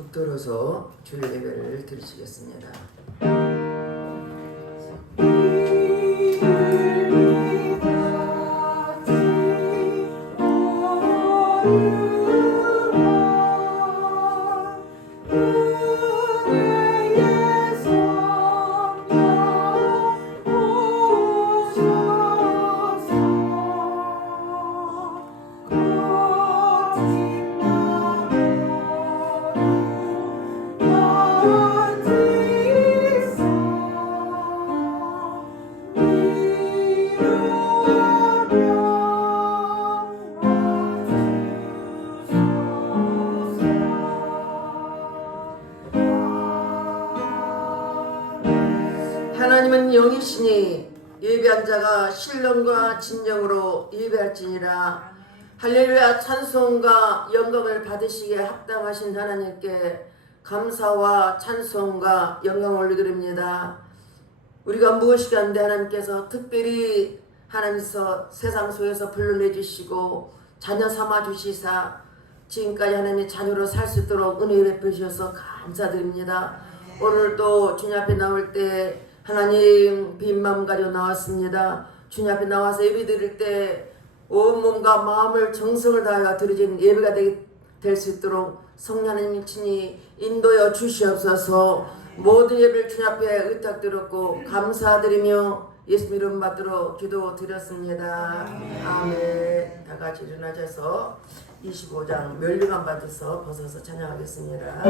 붙들어서 주일 예배를 드리시겠습니다. 하나님은 영이시니 예배한 자가 신령과 진정으로 예배할지니라. 할렐루야. 찬송과 영광을 받으시기에 합당하신 하나님께 감사와 찬송과 영광을 올려드립니다. 우리가 무엇이 간데 하나님께서 특별히 하나님께서 세상 속에서 불러내주시고 자녀 삼아주시사 지금까지 하나님의 자녀로 살 수 있도록 은혜 베푸셔서 감사드립니다. 오늘도 주님 앞에 나올 때 하나님 빈 마음 가지고 나왔습니다. 주님 앞에 나와서 예배 드릴 때 온몸과 마음을 정성을 다하여 드리는 예배가 될 수 있도록 성령 하나님 친히 인도여 주시옵소서. 모든 예배를 주님 앞에 의탁드렸고 감사드리며 예수 이름 받들어 기도드렸습니다. 아멘. 다 같이 일어나셔서 25장 멸류관 받아서 벗어서 찬양하겠습니다.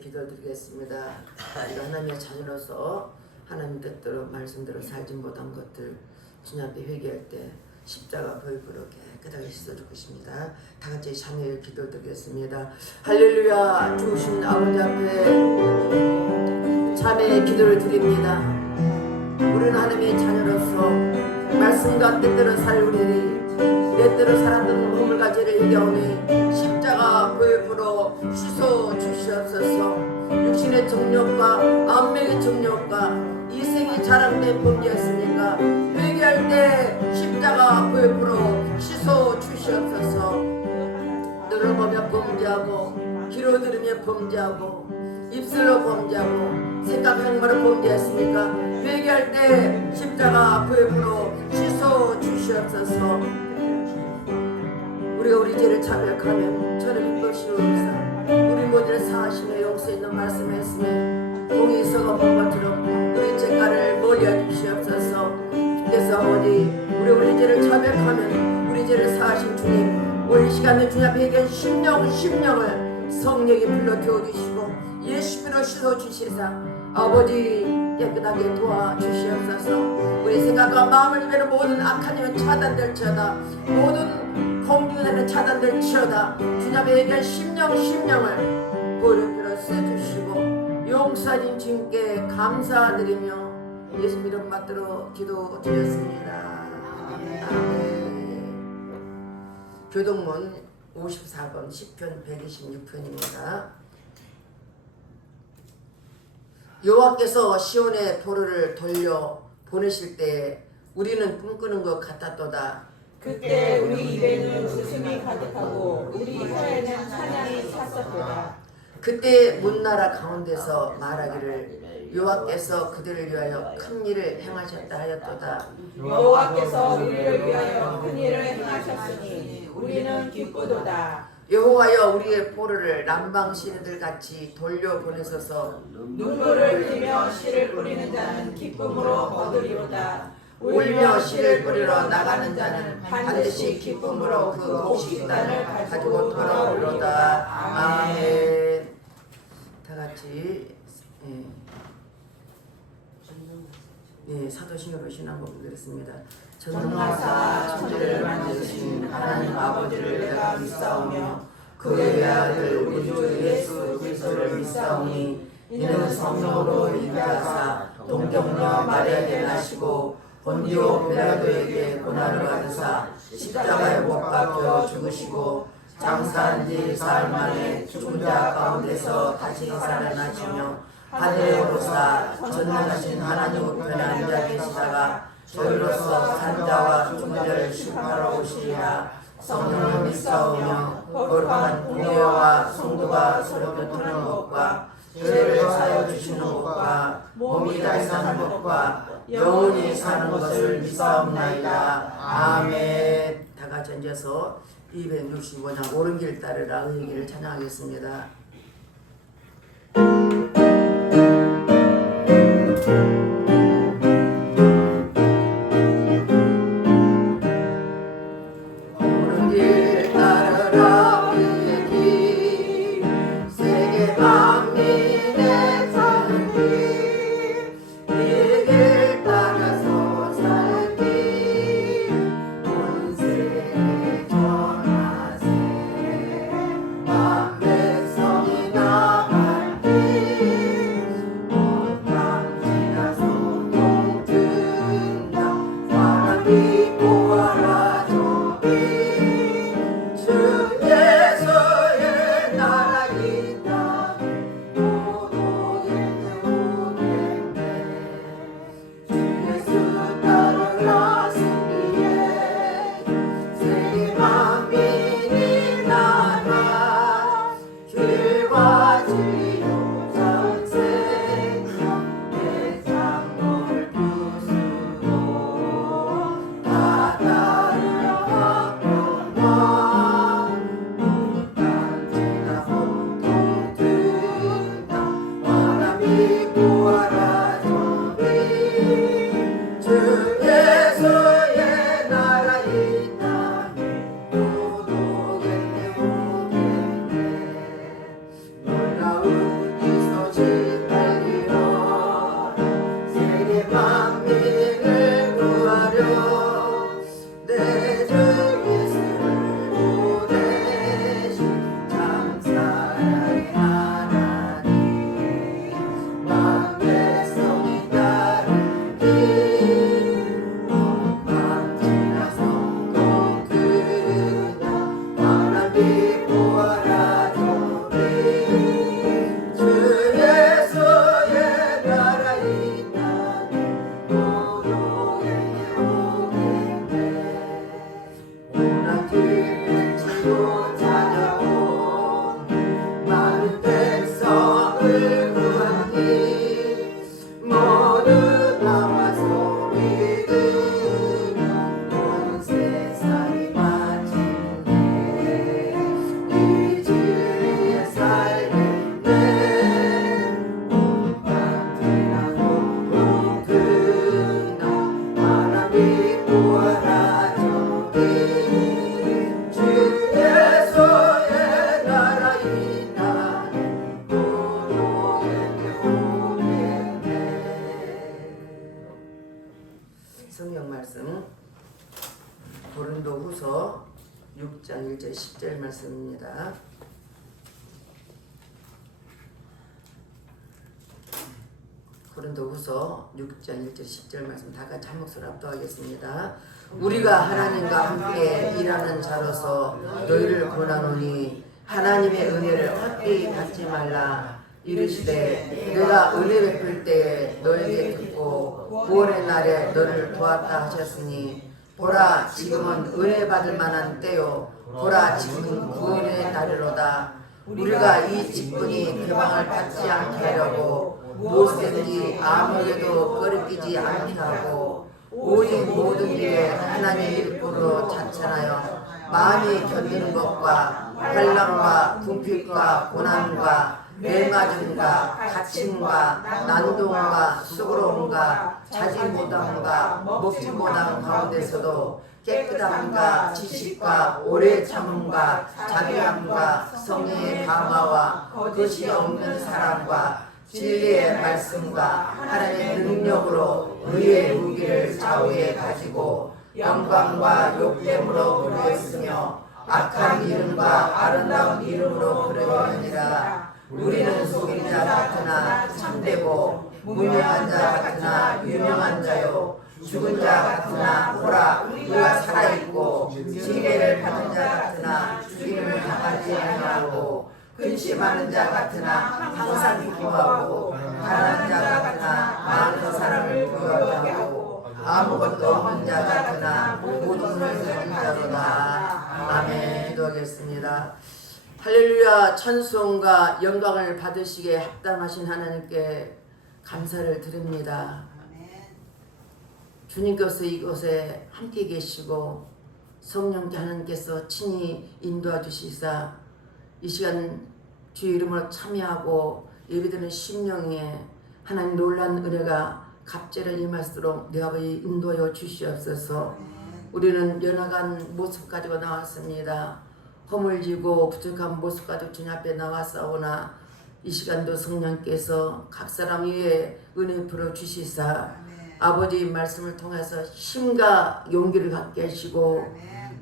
기도드리겠습니다. 우리가 하나님의 자녀로서 하나님 뜻대로 말씀대로 살지 못한 것들 주님 앞에 회개할 때 십자가 보혈로 깨끗하게 씻어줄 것입니다. 다 같이 자녀의 기도드리겠습니다. 할렐루야. 주신 아버지 앞에 자매의 기도를 드립니다. 우리는 하나님의 자녀로서 말씀과 뜻대로 살 우리니 내 뜻대로 살았던 허물과 죄를 얘기하오니 십자가 보혈로 씻어 주시옵소서. 육신의 정욕과 안목의 정욕과 이생이 자랑된 범죄였으니까 회개할 때 십자가 보혈로 씻어 주시옵소서. 눈을 보며 범죄하고 귀로 들으며 범죄하고 입술로 범죄하고 생각하는 바로 범죄했으니까 회개할 때 십자가 보혈로 씻어 주시옵소서. 우리가 우리 죄를 자백하면 저는 기뻐시옵소서. 우리 모두를 사하시며 용서 있는 말씀했으며 공이 있어가 본 것처럼 우리 죄가를 멀리해 주시옵소서. 주께서 아버지 우리 죄를 자백하면 우리 죄를 사하신 주님 오늘 이 시간에 주님 앞에 계신 심령을 성령이 불러 태워주시고 예수님으로 씻어주시사 아버지 깨끗하게 도와주시옵소서. 우리 생각과 마음을 입에는 모든 악한 일은 차단될지어다. 모든 공중에는 차단될지어다. 주님의 얘기한 심령을 보혈로 써주시고 용서하신 주님께 감사드리며 예수 이름 받들어 기도드렸습니다. 아멘. 교동문 54번 10편 126편입니다. 여호와께서 시온의 포로를 돌려 보내실 때 우리는 꿈꾸는 것 같았도다. 그때 우리 입에는 웃음이 가득하고 우리 혀에는 찬양이 찼었도다. 그때 문나라 가운데서 말하기를 여호와께서 그들을 위하여 큰 일을 행하셨다 하였도다. 여호와께서 우리를 위하여 큰 일을 행하셨으니 우리는 기쁘도다. 여호와여 우리의 포로를 남방 시내들 같이 돌려보내소서. 눈물을 흘리며 씨를 뿌리는 자는 기쁨으로 거두리로다. 울며 씨를 뿌리러 나가는 자는 반드시 기쁨으로 그 곡식단을 가지고 돌아오리로다. 아멘. 다 같이 사도신경으로 신앙곡 드렸습니다. 전능하사 천지를 만드신 하나님 아버지를 내가 믿사오며 그의 외아들 우리 주 예수 그리스도를 믿사오니 이는 성령으로 임하사 동정녀 마리아에게 나시고 본디오 빌라도에게 고난을 받으사 십자가에 못 박혀 죽으시고 장사한 지 사흘 만에 죽은 자 가운데서 다시 살아나시며 하늘에 오르사 전능하신 하나님 우편에 앉아 계시다가 저희로서 산자와 죽은 자를 심판하러 오시리라. 성령을 믿사오며 거룩한 공예와 성도가 서로 교통하는 것과 죄를 사하여 주시는 것과 몸이 다시 사는 것과 영원히 사는 것을 믿사옵나이다. 아멘. 다 같이 앉아서 265장 오른길 따르라 의의 길을 찬양하겠습니다. 오른길 따르라 의의 길 세계 만민의 사는 길 이 길 따라서 살 길 온 세계 전하세 맘에서 1절 10절 말씀입니다. 고린도후서 6장 1절 10절 말씀 다 같이 한 목소리 합독하겠습니다. 우리가 하나님과 함께 일하는 자로서 너희를 권하노니 하나님의 은혜를 헛되이 받지 말라. 이르시되 내가 은혜 베풀 때에 너에게 듣고 구원의 날에 너를 도왔다 하셨으니 보라 지금은 은혜 받을 만한 때요 보라 지금은 구원의 날이로다. 우리가 이 직분이 개방을 받지 않게 하려고 무엇이든지 아무에게도 거리끼지 않게 하고 오직 모든 일에 하나님의 일꾼으로 자천하여 마음이 견디는 것과 환난과 궁핍과 고난과 매맞음과 갇힘과 난동과 수고로움과 자지 못함과 먹지 못함 가운데서도 깨끗함과 지식과 오래 참음과 자비함과 성령의 감화와 거짓이 없는 사랑과 진리의 말씀과 하나님의 능력으로 의의 무기를 좌우에 가지고 영광과 욕됨으로 부르였으며 악한 이름과 아름다운 이름으로 부르려니라. 우리는 속인 자 같으나 참되고 무명한 자 같으나 유명한 자요 죽은 자 같으나 보라 우리가 살아있고 징계를 받은 자 같으나 죽임을 당하지 아니하고 근심하는 자 같으나 항상 기뻐하고 가난한 자 같으나 많은 사람을 부유하게 하고 아무것도 없는 자 같으나 모든 것을 가진 자로다. 아멘. 기도하겠습니다. 할렐루야. 찬송과 영광을 받으시기에 합당하신 하나님께 감사를 드립니다. 주님께서 이곳에 함께 계시고 성령 하나님께서 친히 인도해 주시사 이 시간 주의 이름으로 참여하고 예배드리는 심령에 하나님 놀란 은혜가 갑절에 임할수록 내 아버지 인도하여 주시옵소서. 우리는 연약한 모습 가지고 나왔습니다. 허물지고 부족한 모습 가지고 주님 앞에 나왔사오나 이 시간도 성령께서 각 사람 위에 은혜 풀어 주시사 아버지 말씀을 통해서 힘과 용기를 갖게 하시고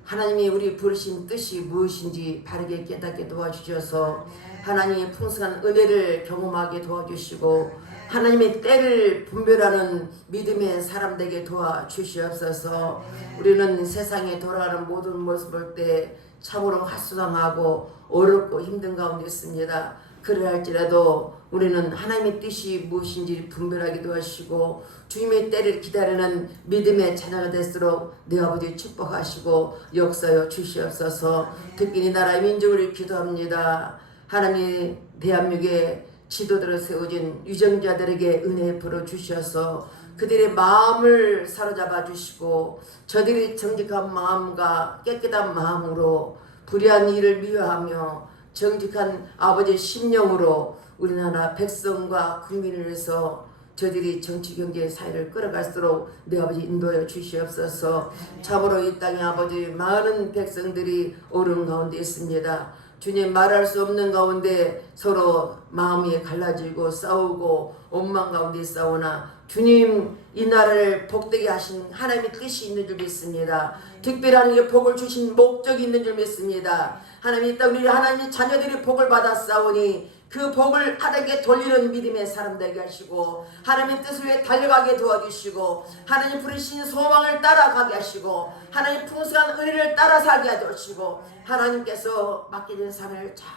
하나님이 우리 부르신 뜻이 무엇인지 바르게 깨닫게 도와주셔서 하나님의 풍성한 은혜를 경험하게 도와주시고 하나님의 때를 분별하는 믿음의 사람 되게 도와주시옵소서. 우리는 세상에 돌아가는 모든 모습을 볼 때 참으로 핫수당하고 어렵고 힘든 가운데 있습니다. 그러할지라도 우리는 하나님의 뜻이 무엇인지 분별하기도 하시고 주님의 때를 기다리는 믿음의 자녀가 될수록 내 아버지 축복하시고 역사여 주시옵소서. 특히 이 나라의 민족을 기도합니다. 하나님이 대한민국에 지도자로 세워진 유정자들에게 은혜 불어 주셔서 그들의 마음을 사로잡아 주시고 저들이 정직한 마음과 깨끗한 마음으로 불의한 일을 미워하며 정직한 아버지의 심령으로 우리나라 백성과 국민을 위해서 저들이 정치 경제 사회를 끌어갈수록 내 아버지 인도하여 주시옵소서. 참으로 이 땅에 아버지 많은 백성들이 어려운 가운데 있습니다. 주님 말할 수 없는 가운데 서로 마음이 갈라지고 싸우고 원망 가운데 싸우나 주님 이 나라를 복되게 하신 하나님의 뜻이 있는 줄 믿습니다. 특별한 게 복을 주신 목적이 있는 줄 믿습니다. 하나님 이 땅 우리 하나님의 자녀들이 복을 받아 싸우니 그 복을 하나님께 돌리는 믿음의 사람 되게 하시고 하나님의 뜻을 위해 달려가게 도와주시고 하나님 부르신 소망을 따라가게 하시고 하나님 풍성한 은혜를 따라 살게 하시고 하나님께서 맡겨진 삶을 잘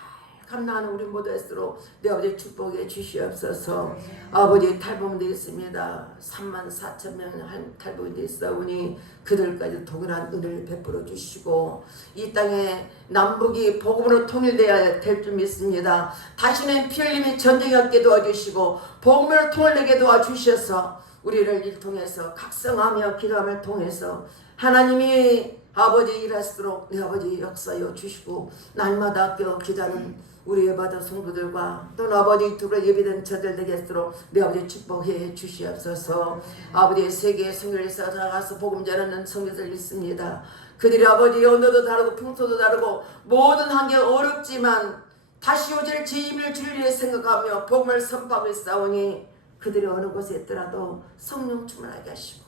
감당하는 우리 모두 했으로 내 아버지 축복해 주시옵소서. 아버지 탈북민들이 있습니다. 34,000명 탈북민들이 있사오니 그들까지 동일한 은혜를 베풀어 주시고 이 땅에 남북이 복음으로 통일되어야 될 줄 믿습니다. 다시는 피 흘림이 전쟁이 없게 도와주시고 복음으로 통일되게 도와주셔서 우리를 일통해서 각성하며 기도함을 통해서 하나님이 아버지 일하시도록 내 아버지 역사여 주시고 날마다 기다는 우리 예받은 성도들과 또 아버지 두로 예비된 저들 되겠도록 내 아버지 축복해 주시옵소서. 아버지 세계의 성결에서 나가서 복음 전하는 성도들 있습니다. 그들이 아버지 언어도 다르고 풍토도 다르고 모든 환경 어렵지만 다시 오실 주님을 주리를 생각하며 복음을 선포하고 있사오니 그들이 어느 곳에 있더라도 성령 충만하게 하시고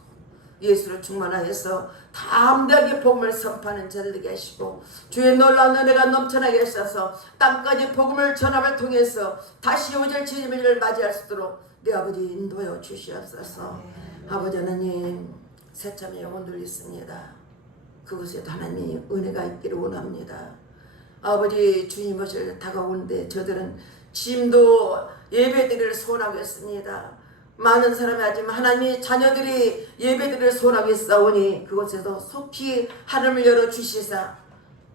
예수를 충만하여서 담대하게 복음을 선포하는 자들 되게 하시고 주의 놀라운 은혜가 넘쳐나게 하셔서 땅까지 복음을 전함을 통해서 다시 오실 주님을 맞이할 수 있도록 내 아버지 인도하여 주시옵소서. 아버지 하나님 새참의 영혼들 있습니다. 그곳에도 하나님 은혜가 있기를 원합니다. 아버지 주님 오실 다가오는데 저들은 짐도 예배드리를 소원하겠습니다. 많은 사람이 하지만 하나님의 자녀들이 예배드리를 소원하겠사오니 그곳에도 속히 하늘을 열어주시사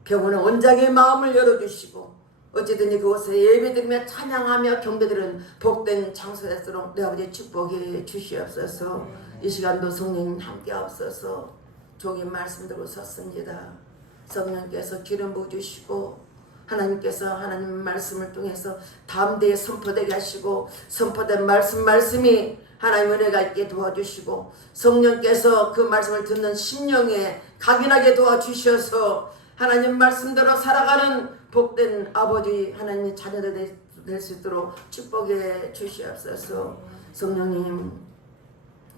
병원의 원장의 마음을 열어주시고 어찌든지 그곳에 예배드리며 찬양하며 경배드리는 복된 장소였도록 내 아버지 축복해 주시옵소서. 이 시간도 성령님 함께 하옵소서. 종의 말씀 들고 섰습니다. 성령께서 기름 부어주시고 하나님께서 하나님 말씀을 통해서 담대히 선포되게 하시고 선포된 말씀이 하나님 은혜가 있게 도와주시고 성령께서 그 말씀을 듣는 심령에 각인하게 도와주셔서 하나님 말씀대로 살아가는 복된 아버지 하나님의 자녀들 될 수 있도록 축복해 주시옵소서. 성령님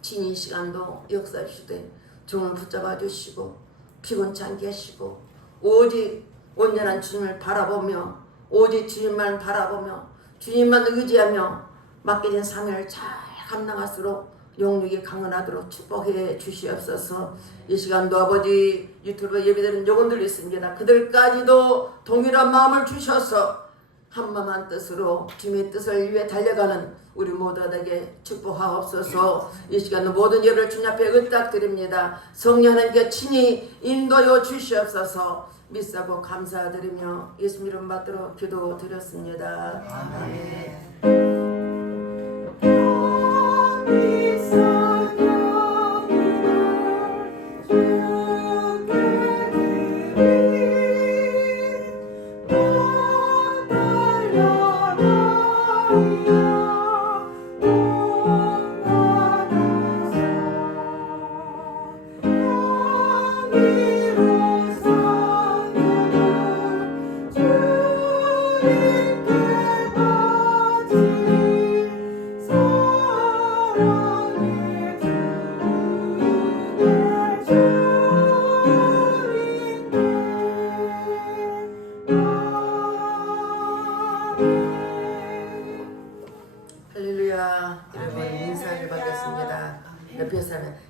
진이 시간도 역사하시되 종을 붙잡아 주시고 피곤치 않게 하시고 오직 온전한 주님을 바라보며 오직 주님만 바라보며 주님만 의지하며 맡겨진 사명을 잘 감당할수록 영육이 강건하도록 축복해 주시옵소서. 이 시간도 아버지 유튜브 예배드리는 영혼들이 있습니다. 그들까지도 동일한 마음을 주셔서 한마음 한 뜻으로 주님의 뜻을 위해 달려가는 우리 모두에게 축복하옵소서. 이 시간도 모든 예배를 주님 앞에 의탁드립니다. 성령 하나님께 친히 인도하여 주시옵소서. 믿사고 감사드리며 예수 이름 받들어 기도드렸습니다. 아멘.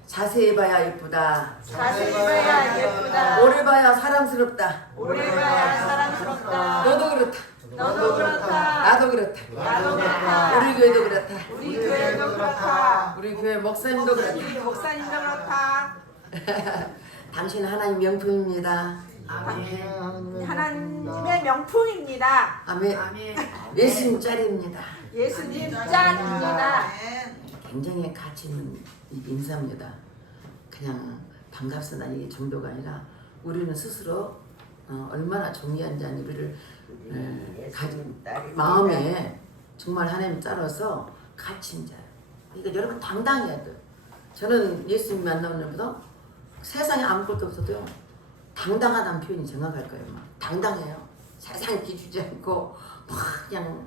자세히 봐야 예쁘다. 자세히 봐야 예쁘다. 오래 봐야 사랑스럽다. 오래 봐야 사랑스럽다. 너도 그렇다. 너도 그렇다. 나도 그렇다. 나도 그렇다. 우리 교회도 그렇다. 우리 교회도 그렇다. 우리 교회 목사님도 그렇다. 우리 목사님도 그렇다. 당신 하나님 명품입니다. 아멘. 하나님의 명품입니다. 아멘. 예수님 짤입니다. 예수님 짠입니다. 굉장히 가치 있는 인사입니다. 그냥 반갑습니다 이게 정도가 아니라 우리는 스스로 얼마나 존귀한 자니 우리를 가진 마음에 정말 하나님 따라서 갇힌 자. 그러니까 여러분 당당해야 돼요. 저는 예수님 만나는 것보다 세상에 아무것도 없어도요 당당하다는 표현이 정확할 거예요. 막 당당해요. 세상에 기주지 않고 막 그냥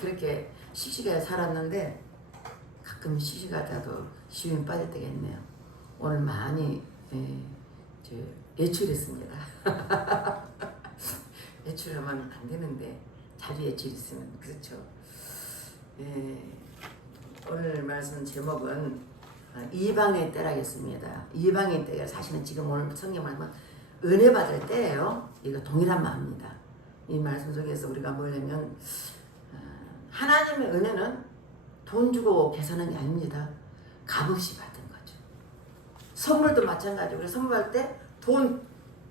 그렇게 씩씩하게 살았는데 가끔 씩씩하다도 시험에 빠질 때가 있네요. 오늘 많이 외출했습니다. 외출하면 안 되는데 자주 외출 있으면 그렇죠. 오늘 말씀 제목은 이방의 때라겠습니다. 이방의 때가 사실은 지금 오늘 성경 말하면 은혜 받을 때예요. 이거 동일한 마음입니다. 이 말씀 속에서 우리가 뭐냐면 하나님의 은혜는 돈 주고 계산하는 게 아닙니다. 값없이 받은 거죠. 선물도 마찬가지고 선물할 때 돈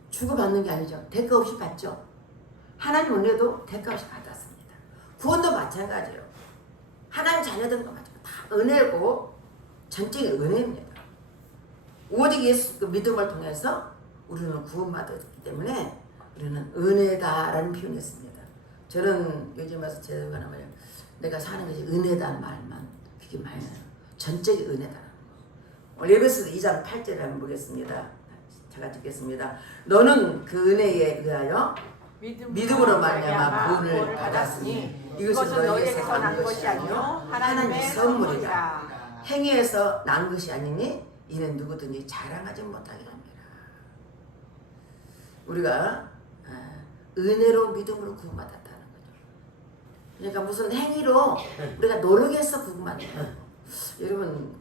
주고 받는 게 아니죠. 대가 없이 받죠. 하나님 은혜도 대가 없이 받았습니다. 구원도 마찬가지예요. 하나님 자녀들도 마찬가지고 다 은혜고 전적인 은혜입니다. 오직 예수 그 믿음을 통해서 우리는 구원받았기 때문에 우리는 은혜다라는 표현을 했습니다. 저는 요즘 와서 제가 말이에요. 내가 사는 것이 은혜다는 말만 그게 많이 나요. 전적인 은혜다. 오늘 에베소서 2장 8절을 한번 보겠습니다. 제가 듣겠습니다. 너는 그 은혜에 의하여 믿음으로 말미암아 구원을 받았으니 이것은 너희에게서 난 것이 아니요 하나님의 선물이라. 행위에서 난 것이 아니니 이는 누구든지 자랑하지 못하게 합니다. 우리가 은혜로 믿음으로 구원받았다는 거죠. 그러니까 무슨 행위로 우리가 노력해서 구원받는 여러분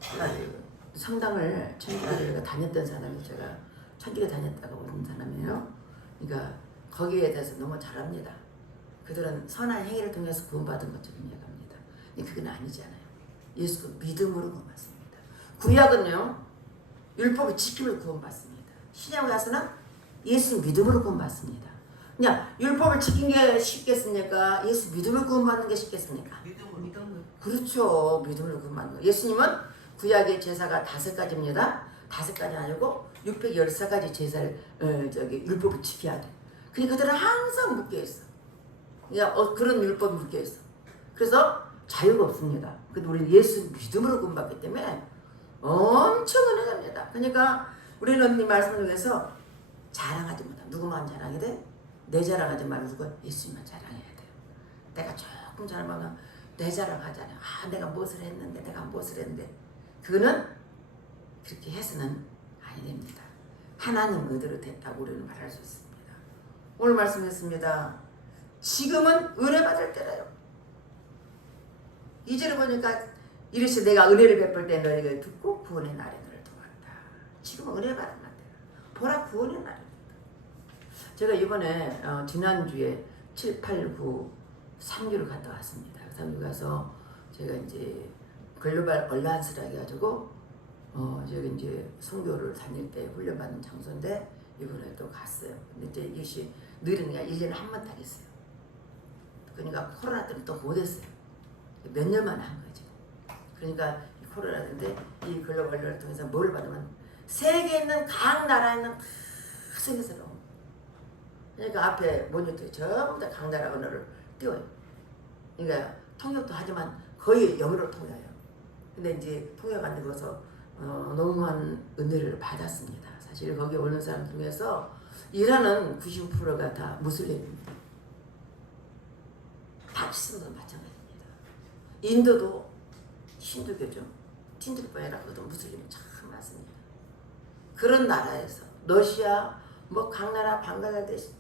성당을 천주교를 다녔던 사람이 제가 천주교 다녔다가 온 사람이에요. 그러니까 거기에 대해서 너무 잘 압니다. 그들은 선한 행위를 통해서 구원받은 것처럼 이야기합니다. 근데 그건 아니잖아요. 예수 믿음으로 구원받습니다. 구약은요 율법을 지키면 구원받습니다. 신약에 와서는 예수 믿음으로 구원받습니다. 그냥 율법을 지킨 게 쉽겠습니까? 예수 믿음으로 구원받는 게 쉽겠습니까? 믿음으로. 그렇죠. 믿음으로 구원받는 거. 예수님은 구약의 제사가 5가지입니다. 5가지 아니고 614가지 제사를 율법을 지켜야 돼. 그러니까 그들은 항상 묶여있어. 그냥 그런 율법이 묶여있어. 그래서 자유가 없습니다. 근데 우리는 예수 믿음으로 구원받기 때문에 엄청 은혜갑니다. 그러니까 우리는 이 말씀 중에서 자랑하지 못한다. 누구만 자랑해야 돼? 내 자랑하지 말고 예수님만 자랑해야 돼요. 내가 조금 잘하면 내 자랑하잖아요. 내가 무엇을 했는데 내가 무엇을 했는데 그거는 그렇게 해서는 아니 됩니다. 하나님 의대로 됐다고 우리는 말할 수 있습니다. 오늘 말씀했습니다. 지금은 은혜 받을 때래요. 2절을 보니까 이르시 내가 은혜를 베풀 때 너희가 듣고 구원의 날에 너를 도왔다. 지금은 은혜 받을 때라. 보라 구원의 날입니다. 제가 이번에 지난주에 7, 8, 9, 3주를 갔다 왔습니다. 3주 가서 제가 이제 글로벌 얼라이언스를 해가지고 저기 이제 선교를 다닐 때 훈련받는 장소인데 이번에 또 갔어요. 근데 이제 이것이 늘은 그냥 1년에 한 번 타겠어요. 그러니까 코로나 때문에 또 못했어요. 몇 년 만에 한 거죠. 그러니까 이 코로나인데 이 글로벌 얼라이언스를 통해서 뭘 받으면 세계에 있는 각 나라에 있는 다 세계에서 나옵니다. 그러니까 앞에 모니터에 전부 다 각 나라 언어를 띄워요. 그러니까 통역도 하지만 거의 영어로 통역해요. 근데 이제 통역 안 되고서 너무한 은혜를 받았습니다. 사실 거기 오는 사람 중에서 일하는 90%가 다 무슬림입니다. 파키스탄도 마찬가지입니다. 인도도 힌두교죠. 힌두교가 그것도 무슬림이 참 많습니다. 그런 나라에서 러시아 뭐 각 나라 방글라데시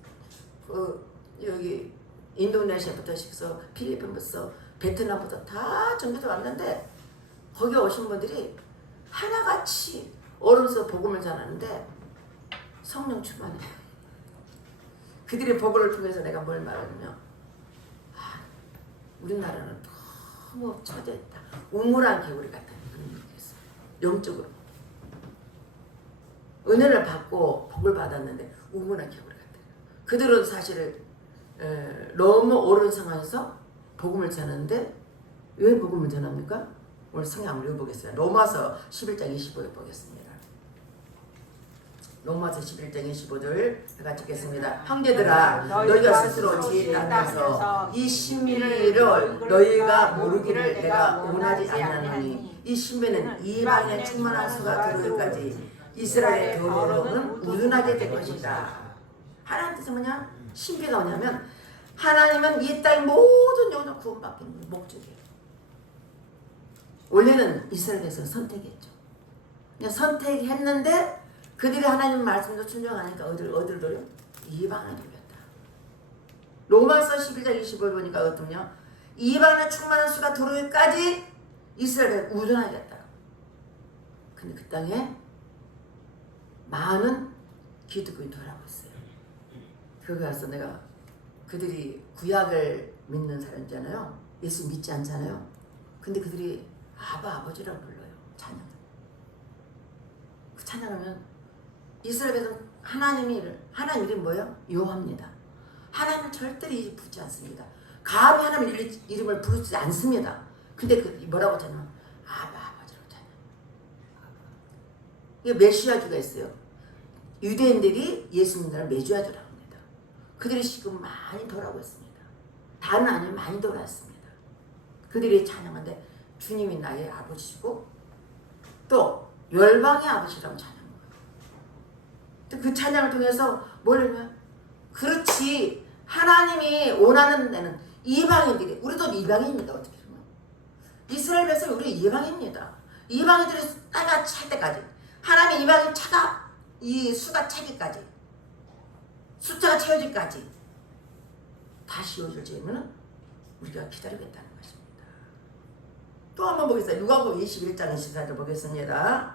여기 인도네시아부터 시작해서 필리핀부터 베트남부터 다 전교도 왔는데 거기 오신 분들이 하나같이 얼음서 복음을 전하는데 성령 충만해요. 그들의 복음을 통해서 내가 뭘 말하냐면 우리나라는 너무 처져있다. 우물안 개구리 같다는 그런 느낌이었어요. 영적으로. 은혜를 받고 복을 받았는데 우물안 개구리 같아요. 그들은 사실 너무 옳은 상황에서 복음을 전하는데 왜 복음을 전합니까? 오늘 성경 읽어보겠습니다. 로마서 11장 25절 보겠습니다. 로마서 11장 25절 같이 읽겠습니다. 형제들아 너희가 스스로 지혜 닦아서 이 신비를 너희가 모르기를 내가 원하지 않았노니 이 신비는 이방인의 충만한 수가 들어오기까지 이스라엘의 도로는 우둔하게 될 것이다. 하나님 뜻은 뭐냐? 신비가 뭐냐면 하나님은 이 땅의 모든 영혼을 구원받기는 목적이에요. 원래는 이스라엘에서 선택했죠. 그냥 선택했는데 그들이 하나님 말씀도 순종하니까 어디를 돌려? 이방을 돌렸다. 로마서 11장 25절 보니까 어떠냐? 이방의 충만한 수가 들어오기까지 이스라엘을 우둔하겠다. 근데 그 땅에 많은 기독교인이 돌아오고 있어요. 거기 가서 내가 그들이 구약을 믿는 사람이잖아요. 예수 믿지 않잖아요. 근데 그들이 아버지라고 불러요. 찬양. 그 찬양하면 이스라엘에서 하나님 이름이 뭐예요? 여호와입니다. 하나님을 절대로 부르지 않습니다. 감히 하나님 이름을 부르지 않습니다. 근데 그 뭐라고 찬양? 아버지라고 찬양. 이게 메시아주가 있어요. 유대인들이 예수 믿는 사람 메시아주라고 합니다. 그들이 지금 많이 돌아오고 있습니다. 다는 아니면 많이 돌아왔습니다. 그들이 찬양하는데 주님이 나의 아버지시고 또 열방의 아버지라고 찬양한 거예요. 그 찬양을 통해서 뭘 하면 그렇지 하나님이 원하는 데는 이방인들이 우리도 이방인입니다. 어떻게 보면 이스라엘 백성이 우리 이방인입니다. 이방인들이 따같이 할 때까지 하나님의 이방인 차가 이 수가 차기까지 숫자가 채워질까지 다시 오실 때면은 우리가 기다리겠다는 것입니다. 또 한 번 보겠습니다. 누가복음 21장 24절 보겠습니다.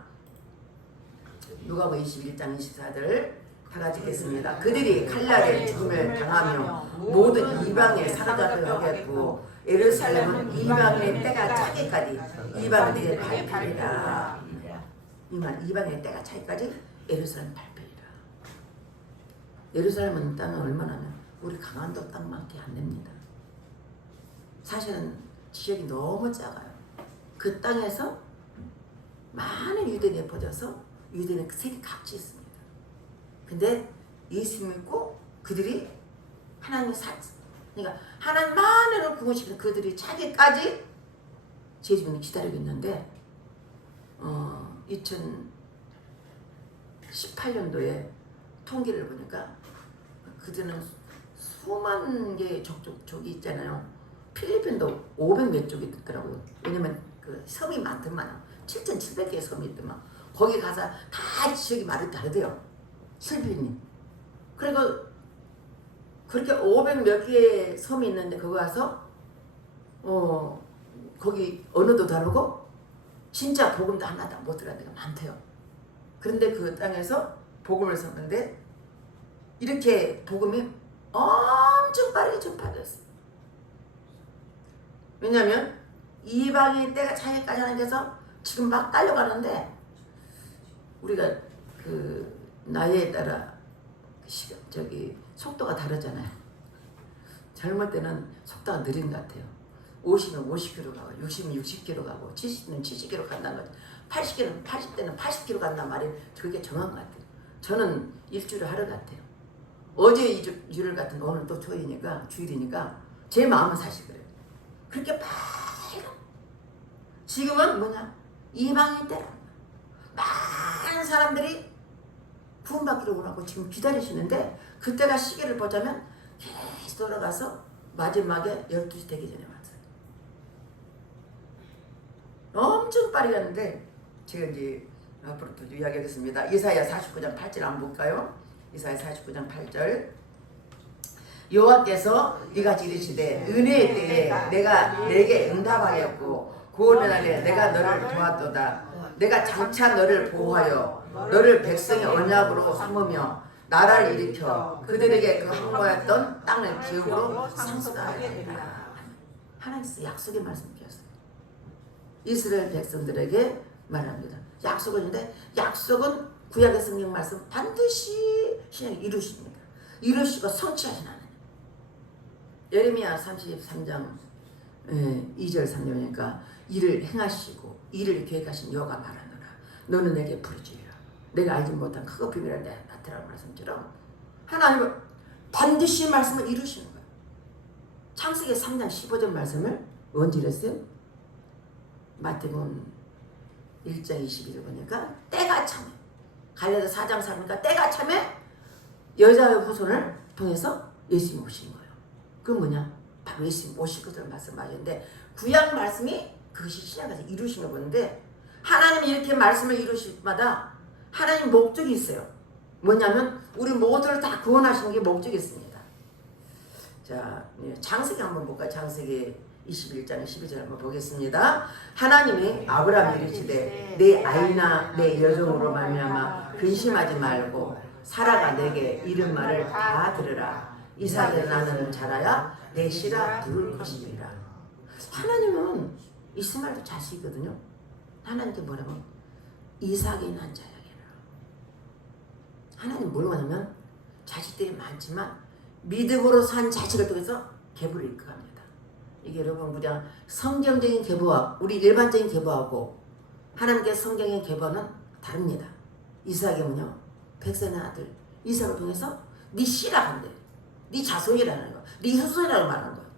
누가복음 21장 24절 다 같이 읽겠습니다. 그들이 칼날에 죽음을 당하며 모든 이방에 사로잡혀 가겠고 예루살렘은 이방의 때가 차기까지 이방들의 발표이라. 이방의 때가 차기까지 예루살렘 발표이라. 예루살렘은 땅은 얼마나면 우리 강원도 땅만큼 안 됩니다. 사실은 지역이 너무 작아요. 그 땅에서 많은 유대인이 퍼져서 유대인은 세계 각지에 있습니다. 근데 예수 믿고 그들이 하나님의 그러니까 하나님만을 구원시키는 그들이 차기까지 제주민을 기다리고 있는데 2018년도에 통계를 보니까 그들은 수만 개의 족이 있잖아요. 필리핀도 500몇 쪽이 있더라고요. 왜냐면 그 섬이 많더만 7,700개의 섬이 있더만 거기 가서 다 지역이 말이 다르대요. 필리핀이. 그리고 그렇게 500 몇 개의 섬이 있는데 거기 가서 거기 언어도 다르고 진짜 복음도 하나도 못 들어간 데가 많대요. 그런데 그 땅에서 복음을 썼는데 이렇게 복음이 엄청 빠르게 전파됐어요. 왜냐하면 이방인 때가 차기까지 하나님께서 지금 막 달려가는데 우리가 그 나이에 따라 속도가 다르잖아요. 젊을 때는 속도가 느린 것 같아요. 50은 50km 가고 60은 60km 가고 70은 70km 간다는 거죠. 80때는 80km 간단 말이 그게 정한 것 같아요. 저는 일주일에 하루 같아요. 어제 일요일 같은 오늘 또 주일이니까 제 마음은 사실 그래요. 그렇게 빨리 지금은 뭐냐? 이방인 때라. 많은 사람들이 구원받기를 원하고 지금 기다리시는데 그때가 시계를 보자면 계속 돌아가서 마지막에 12시 되기 전에 왔어요. 엄청 빠르게 갔는데 제가 이제 앞으로 또 이야기하겠습니다. 이사야 49장 8절 한번 볼까요? 이사야 49장 8절 여호와께서 이같이 이르시되 은혜의 때에 내가 내게 응답하였고 구원의 날에 내가 너를 도왔도다. 내가 장차 너를 보호하여 너를 백성의 언약으로 삼으며 나라를 일으켜 그들에게 그 항모했던 땅을 기업으로 상속하리라. 하나님께서 약속의 말씀을 주셨어요. 이스라엘 백성들에게 말합니다. 약속은 있는데 약속은 구약의 성경 말씀 반드시 신약에 이루십니다. 이루시고 성취하신 하나님. 예레미야 33장 2절 3절이니까 이를 행하시고 이를 계획하신 여호와가 말하노라. 너는 내게 부르짖으라. 내가 알지 못한 크고 비밀을 나타내라 말씀처럼 하나님은 반드시 말씀을 이루시는 거예요. 창세기 3장 15절 말씀을 언제 이랬어요? 마태복음 1장 21절 보니까 때가 참에 갈라디아 4장 3니까 때가 참에 여자의 후손을 통해서 예수님이 오신 거예요. 그건 뭐냐? 바로 예수님 오실 것을 말씀하셨는데 구약 말씀이 그것이 신약에서 이루신 거 보는데 하나님이 이렇게 말씀을 이루실 때마다 하나님 목적이 있어요. 뭐냐면 우리 모두를 다 구원하시는 게 목적이 있습니다. 자, 창세기 한번 볼까요? 창세기 21장 12절 한번 보겠습니다. 하나님이 아브라함이 이르시되 내 아이나 내 여종으로 말미암아 근심하지 말고 사라가 내게 이른 말을 다 들으라. 이삭을 나는 자라야 내 씨라 부를 것이니라. 하나님은 이스마엘도 자식이거든요. 하나님께 뭐라고? 이삭이 난 자라게. 하나님 뭘 원하면 자식들이 많지만 믿음으로 산 자식을 통해서 계보를 이끌어갑니다. 이게 여러분 우리가 성경적인 계보와 우리 일반적인 계보하고 하나님께 성경의 계보는 다릅니다. 이삭이 뭐냐? 백세의 아들 이삭을 통해서 네 씨라 한대. 네 자손이라는 거. 네 후손이라고 말하는 거예요.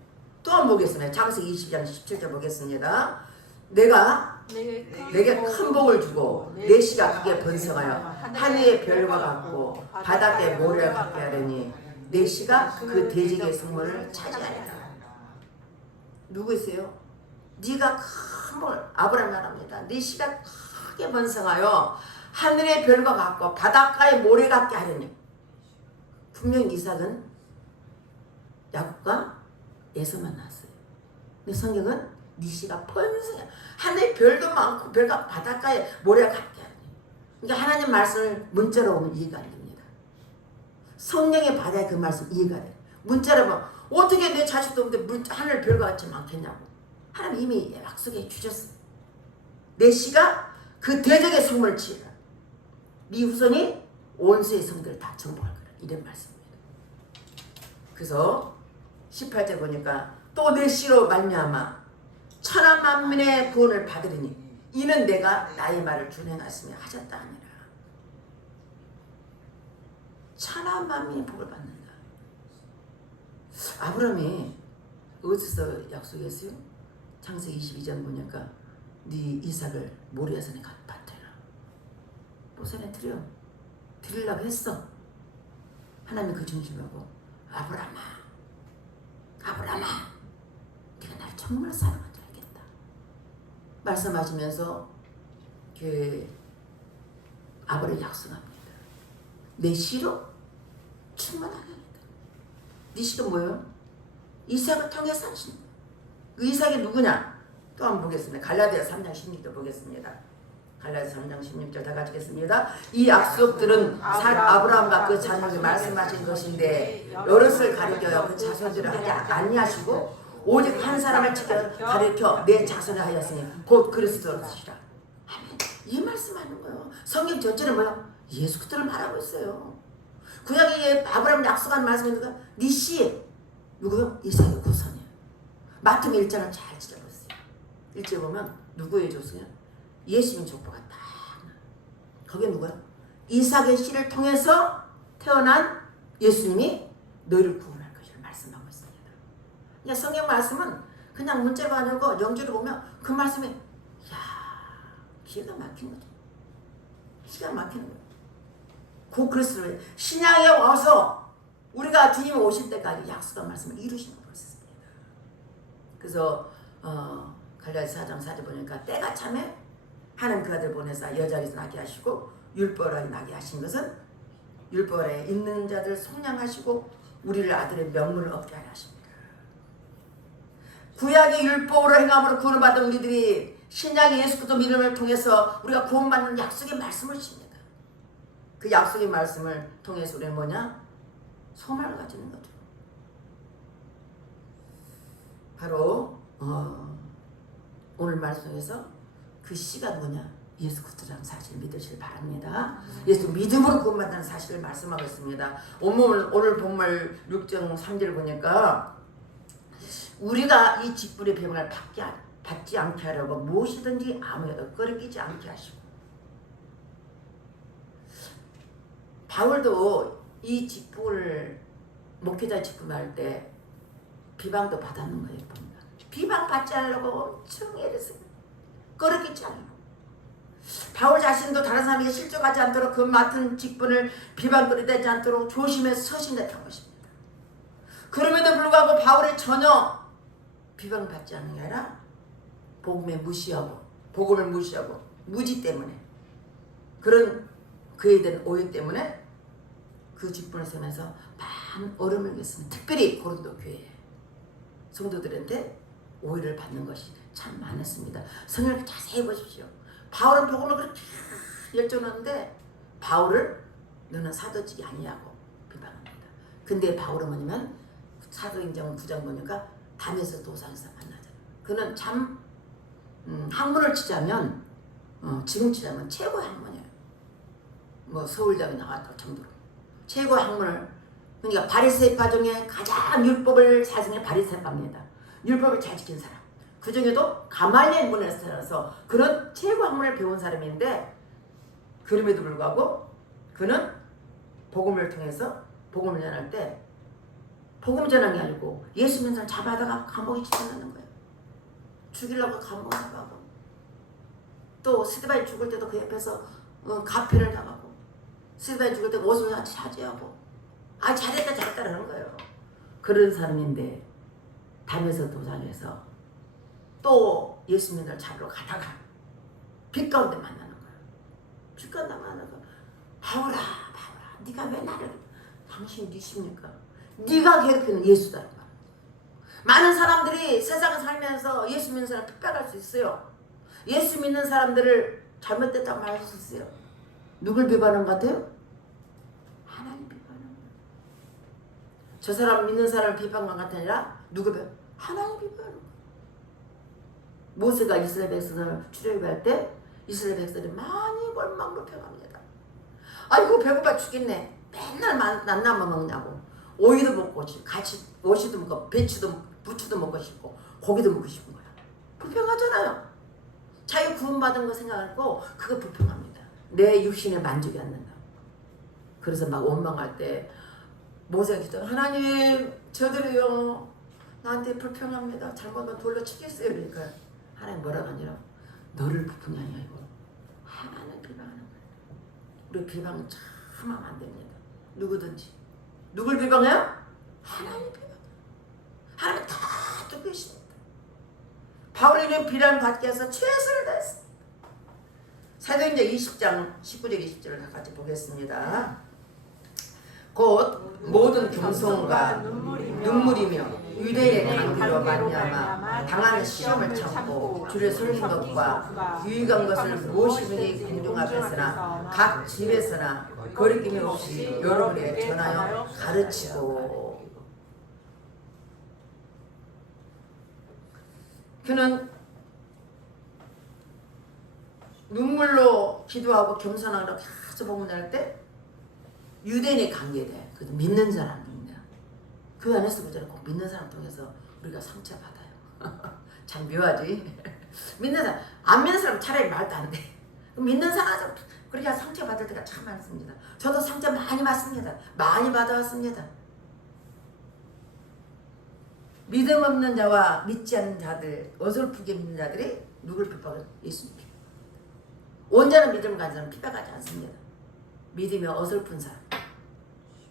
또 한번 보겠습니다. 창세기 20장 17절 보겠습니다. 내가 내게 큰 복을 주고 내 씨가 크게 번성하여 하늘의 별과 같고 바닥의 모래와 같게 하려니 내 씨가 그 대지의 성문을 차지하리라. 누구세요? 네가 큰 복을 아브라함 말합니다. 네 씨가 크게 번성하여 하늘의 별과 같고 바닷가의 모래 같게 하려니. 분명히 이삭은 야곱과 에서만 낳았어요. 근데 성경은 네 씨가 번성해. 하늘의 별도 많고 별과 바닷가의 모래가 같게 하려니. 그러니까 하나님 말씀을 문자로 보면 이해가 안 됩니다. 성령의 바다에 그 말씀 이해가 돼. 문자로 보면 어떻게 내 자식도 없는데 하늘 별과 같이 많겠냐고. 하나님 이미 약속해 주셨어요. 내 씨가 그 대적의 성문을 치리라. 네 후손이 온수의 성들을 다 정복할 거라. 이런 말씀입니다. 그래서 18절 보니까 또 내 씨로 말미암아 천하 만민의 구원을 받으리니 이는 내가 나의 말을 준행하시며 하셨다 하니라. 천하 만민이 복을 받는다. 아브라함이 어디서 약속했어요? 창세기 22장 보니까 네 이삭을 모리아산에 밭에라. 모산에 드리려고 했어. 하나님이 그 중심하고 아브라함아 네가 나를 정말 사랑한 줄 알겠다 말씀하시면서 그 아브라함이 약속합니다. 내 씨로 충만하게 하겠다. 네 씨도 뭐예요? 이삭을 통해서 하신 거예요. 그 이삭이 누구냐? 또 한번 보겠습니다. 갈라디아 3장 16절 보겠습니다. 갈라디아 3장 16절 다 가지겠습니다. 이 약속들은 아브라함과 그 자손에게 말씀하신 것인데 여럿을 가리켜 그 자손들을 하지 아니하시고 오직 한 사람을 가리켜 내 자손을 하였으니 곧 그리스도시라. 아멘. 이 말씀하는 거예요. 성경 전체는 뭐야? 예수 그리스도를 말하고 있어요. 구약에 아브라함 약속한 말씀이니까 네 씨 누구요? 이삭의 후손이에요. 마태복음 1장을 잘 찢어봤어요. 1절 보면 누구의 조수냐? 예수님 족보가 딱 거기에 누구야? 이삭의 씨를 통해서 태어난 예수님이 너희를 구원할 것이라 말씀하고 있습니다. 그냥 성경 말씀은 그냥 문자가 아니고 영주를 보면 그 말씀이 기가 막힌 거죠. 기가 막히는 거예요. 곧 그리스도를 신약에 와서 우리가 주님 오실 때까지 약속한 말씀을 이루시는 것입니다. 그래서 갈라디아 4장 4절 보니까 때가 참에 하나님 그 아들 보내사 여자에서 나게 하시고 율법으로 나게 하신 것은 율법에 있는 자들 속량하시고 우리를 아들의 명분을 얻게 하려 하십니다. 구약의 율법으로 행함으로 구원을 받은 우리들이 신약의 예수 그리스도 믿음을 통해서 우리가 구원받는 약속의 말씀을 주십니다. 그 약속의 말씀을 통해서 우리는 뭐냐? 소망을 가지는 거죠. 바로 오늘 말씀에서 그 씨가 누구냐? 예수 그리스도라는 사실을 믿으시길 바랍니다. 예수 믿음으로 구원받는 사실을 말씀하고 있습니다. 오늘 본문 6장 3절 보니까 우리가 이 직분의 병을 받지 않게 하려고 무엇이든지 아무에도 꺼리끼지 않게 하시고 바울도 이 직분을 목회자 직분을 할 때 비방도 받았는 거예요. 보니까 비방 받지 않으려고 엄청 애랬어요. 꺼리끼지 않으려고. 바울 자신도 다른 사람에게 실족하지 않도록 그 맡은 직분을 비방거리되지 않도록 조심해서 서신했던 것입니다. 그럼에도 불구하고 바울이 전혀 비방받지 않는 게 아니라 복음을 무시하고 무지 때문에 그런 그에 대한 오해 때문에 그 직분을 쓰면서 많은 어려움을 겪습니다. 특별히 고린도 교회 성도들한테 오해를 받는 것이 참 많았습니다. 성경을 자세히 보십시오. 바울은 복음을 그렇게 열정하는데 바울을 너는 사도직이 아니냐고 비방합니다. 근데 바울은 뭐냐면 사도행전 9장 보니까 담에서 도상에서 만나잖아요. 그는 참 학문을 치자면 지금 치자면 최고의 학문이에요. 뭐 서울대학에 나왔다 정도로 최고의 학문을 그러니까 바리새파 중에 가장 율법을 잘 지킨 바리새파입니다. 율법을 잘 지킨 사람. 그 중에도 가말리엘 문에서 살아서 그런 최고 학문을 배운 사람인데 그럼에도 불구하고 그는 복음을 통해서 복음을 전할 때 복음 전한 게 아니고 예수 믿는 사람 잡아다가 감옥에 집어넣는 거예요. 죽이려고 감옥에 나가고 또 스데반이 죽을 때도 그 옆에서 가패를 당하고 스데반이 죽을 때 옷을 차지하고 잘했다 그러는 거예요. 그런 사람인데 담에서 도상에서 또 예수 믿는 사람 잡으러 가다가 빛 가운데 만나는 거예요. 길건너면 하나가 바울아 네가 왜 나를 당신이 누십니까? 네가 괴롭히는 예수다. 많은 사람들이 세상을 살면서 예수 믿는 사람 핍박할 수 있어요. 예수 믿는 사람들을 잘못됐다고 말할 수 있어요. 누굴 비판한 것 같아요? 하나님 비판한 거예요. 저 사람 믿는 사람을 비판한 것 같아 아니라 누구 비판? 하나님 비판한 거예요. 모세가 이스라엘 백성을 출애굽할 때 이스라엘 백성들이 많이 골망로 평합니다. 아이고 배고파 죽겠네. 맨날 만나만 먹냐고. 오이도 먹고 같이 오이도 먹고 부추도 먹고 싶고 고기도 먹고 싶은 거야. 불평하잖아요. 자기 구원받은 거 생각하고 그거 불평합니다. 내 육신에 만족이 안 된다. 그래서 막 원망할 때 모세가 기도 하나님 저들이요 나한테 불평합니다. 잘못하면 돌로 치겠어요. 그러니까 하나님 뭐라고 하니라 너를 불평이 아니고 하나님 비방하는 거예요. 우리 비방 참 하면 안 됩니다. 누구든지 누굴 비방해요? 하나님 비방. 하나님 다 듣고 계십니다. 바울이는 비난 받기 위해서 최선을 다했습니다. 사도행전 20장 19절 20절을 다 같이 보겠습니다. 곧 모든 겸손과 눈물이며 유대인의 강기로 말미암아 당하는 시험을 참고 주를 섬긴 것과 유익한 것을 무엇이든지 공중 앞에서나 각 집에서나 거리낌이 없이 여러분에게 전하여 가르치고. 그는 눈물로 기도하고 겸손하고 계속 복음할 때 유대인의 관계돼. 그 믿는 사람입니다. 그 안에서 그저는 꼭 믿는 사람 통해서 우리가 상처받아요. 참 묘하지? 믿는 사람, 안 믿는 사람 차라리 말도 안 돼. 믿는 사람 그렇게 상처받을 때가 참 많습니다. 저도 상처 많이 받습니다. 많이 받아왔습니다. 믿음 없는 자와 믿지 않는 자들, 어설프게 믿는 자들이 누굴 핍박을? 예수님. 온전한 믿음을 가진 사람은 핍박하지 않습니다. 믿음이 어설픈 사람,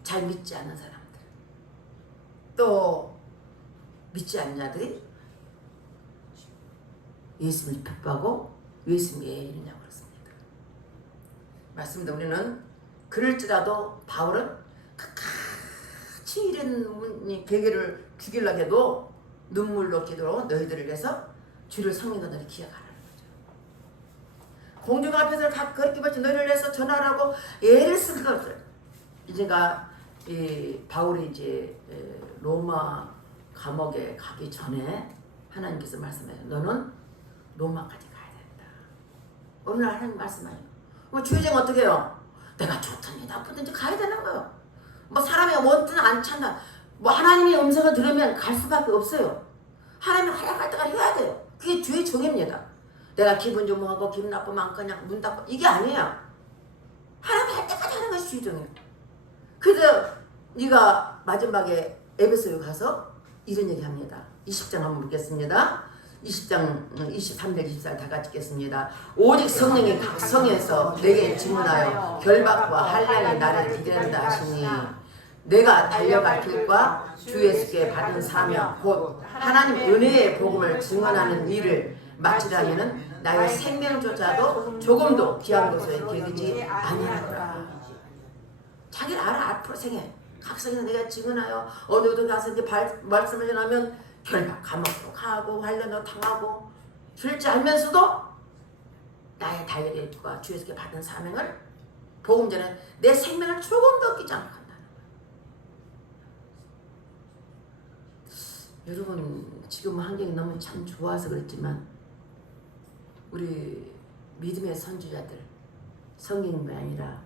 잘 믿지 않는 사람들, 또 믿지 않는 자들이 예수님을 핍박하고 예수님 왜 이러냐고 그렇습니다. 맞습니다. 우리는 그럴지라도 바울은 같이 이런 계기를 죽이려고 해도 눈물로 기도로 너희들을 위해서 주를 섬긴 것들을 기억하라는 거죠. 공중 앞에서 각 그렇게 벌지 너희를 위해서 전하라고 애를 쓴 것을 이제가 이 바울이 이제 로마 감옥에 가기 전에 하나님께서 말씀해요. 너는 로마까지 가야 된다. 오늘 하나님 말씀하요. 뭐 주의자가 어떻게 해요? 내가 좋든지 나쁘든지 가야 되는 거예요. 뭐 사람이 원든 않잖아. 뭐 하나님의 음성을 들으면 갈 수밖에 없어요. 하나님이 허락할 때가 해야 돼요. 그게 주의 종입니다. 내가 기분 좀 하고 기분 나쁘면 그냥 문 닫고 이게 아니에요. 하나님이 할 때까지 하는 것이 주의 종이에요. 그래서 네가 마지막에 에베소에 가서 이런 얘기합니다. 20장 한번 보겠습니다. 20장 23절 24절 다 같이 읽겠습니다. 오직 성령이 각 성에서 내게 증언하여 결박과 한량이 나를 기다린다 하시니 내가 달려갈 길과 주 예수께 받은 사명 곧 하나님 은혜의 복음을 증언하는 일을 마치려면 나의 생명조차도 조금도 귀한 것에 기르지 아니하노라. 자기를 알아. 앞으로 생애 각 성에서 내가 증언하여 어느 어디 가서 이제 말씀을 전하면 결박 감옥도 가고 환란도 당하고 그럴 줄 알면서도 나의 달려갈 길과 주 예수께 받은 사명을 복음 전에 내 생명을 조금도 아끼지 않고 한다는 거예요. 여러분 지금 환경이 너무 참 좋아서 그렇지만 우리 믿음의 선지자들 성인이 아니라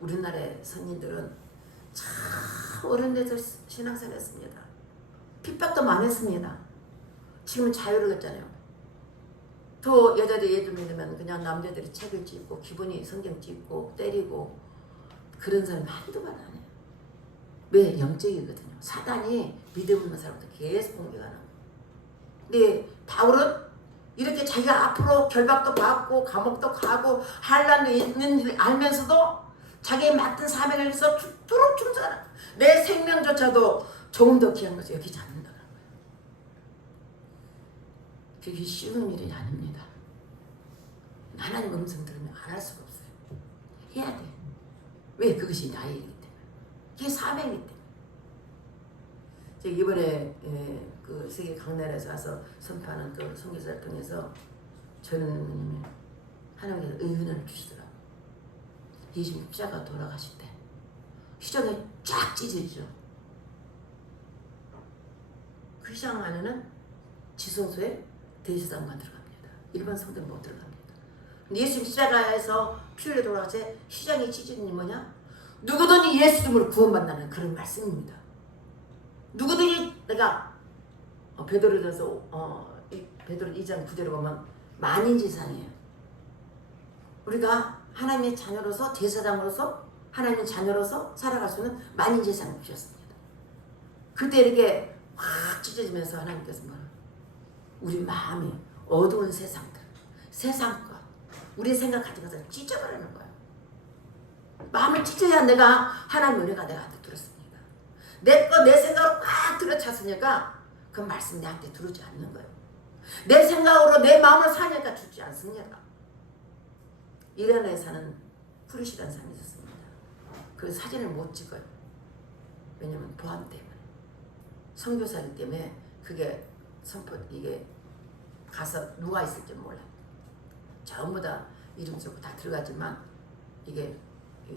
우리나라의 선인들은 참 어려운 데서 신앙생활했습니다. 핍박도 많았습니다. 지금은 자유로웠잖아요. 또 여자들이 예를 들면 그냥 남자들이 책을 찍고 기분이 성경 찍고 때리고 그런 사람이 한두 번 안 해요. 왜? 영적이거든요. 사단이 믿음 없는 사람부터 계속 공격하는 거예요. 근데 바울은 이렇게 자기가 앞으로 결박도 받고 감옥도 가고 환란도 있는 줄 알면서도 자기의 맡은 사명을 위해서 죽도록 충성하는 내 생명조차도 조금 더 귀한 것을 여기지 않는다는 거예요. 그게 쉬운 일이 아닙니다. 하나님 음성 들으면 안 할 수가 없어요. 해야 돼. 왜? 그것이 나의 일이기 때문에. 그게 사명이기 때문에. 제가 이번에 그 세계 강단에서 와서 선포하는 그 선교사를 통해서 저는 하나님께서 의견을 주시더라고요. 예수님 십자가 돌아가실 때 휘장이 쫙 찢어지죠. 그 휘장 안에는 지성소에 대제사장만 들어갑니다. 일반 성도는 못 들어갑니다. 근데 예수님 십자가에서 피 흘려 돌아가실 때 휘장이 찢어진 게 뭐냐? 누구든지 예수 이름으로 구원받는다는 그런 말씀입니다. 누구든지 내가 베드로전서 베드로 2장 9절에 보면 만인지상이에요. 우리가 하나님의 자녀로서 제사장으로서 하나님의 자녀로서 살아갈 수 있는 만인지상을 주셨습니다. 그때 이렇게 확 찢어지면서 하나님께서 뭐라? 우리 마음이 어두운 세상들, 세상과 우리의 생각 가진 것을 찢어버리는 거예요. 마음을 찢어야 내가 하나님의 은혜가 내한테 들었습니다. 내 생각으로 꽉 들어찼으니까 그 말씀 내한테 들어오지 않는 거예요. 내 생각으로 내 마음을 사니까 주지 않습니다. 이란에 사는 프루시라는 사람이 있었습니다. 그 사진을 못 찍어요. 왜냐면 보안 때문에. 선교사이기 때문에 그게 이게 가서 누가 있을지 몰라요. 전부 다 이름 쓰고 다 들어가지만 이게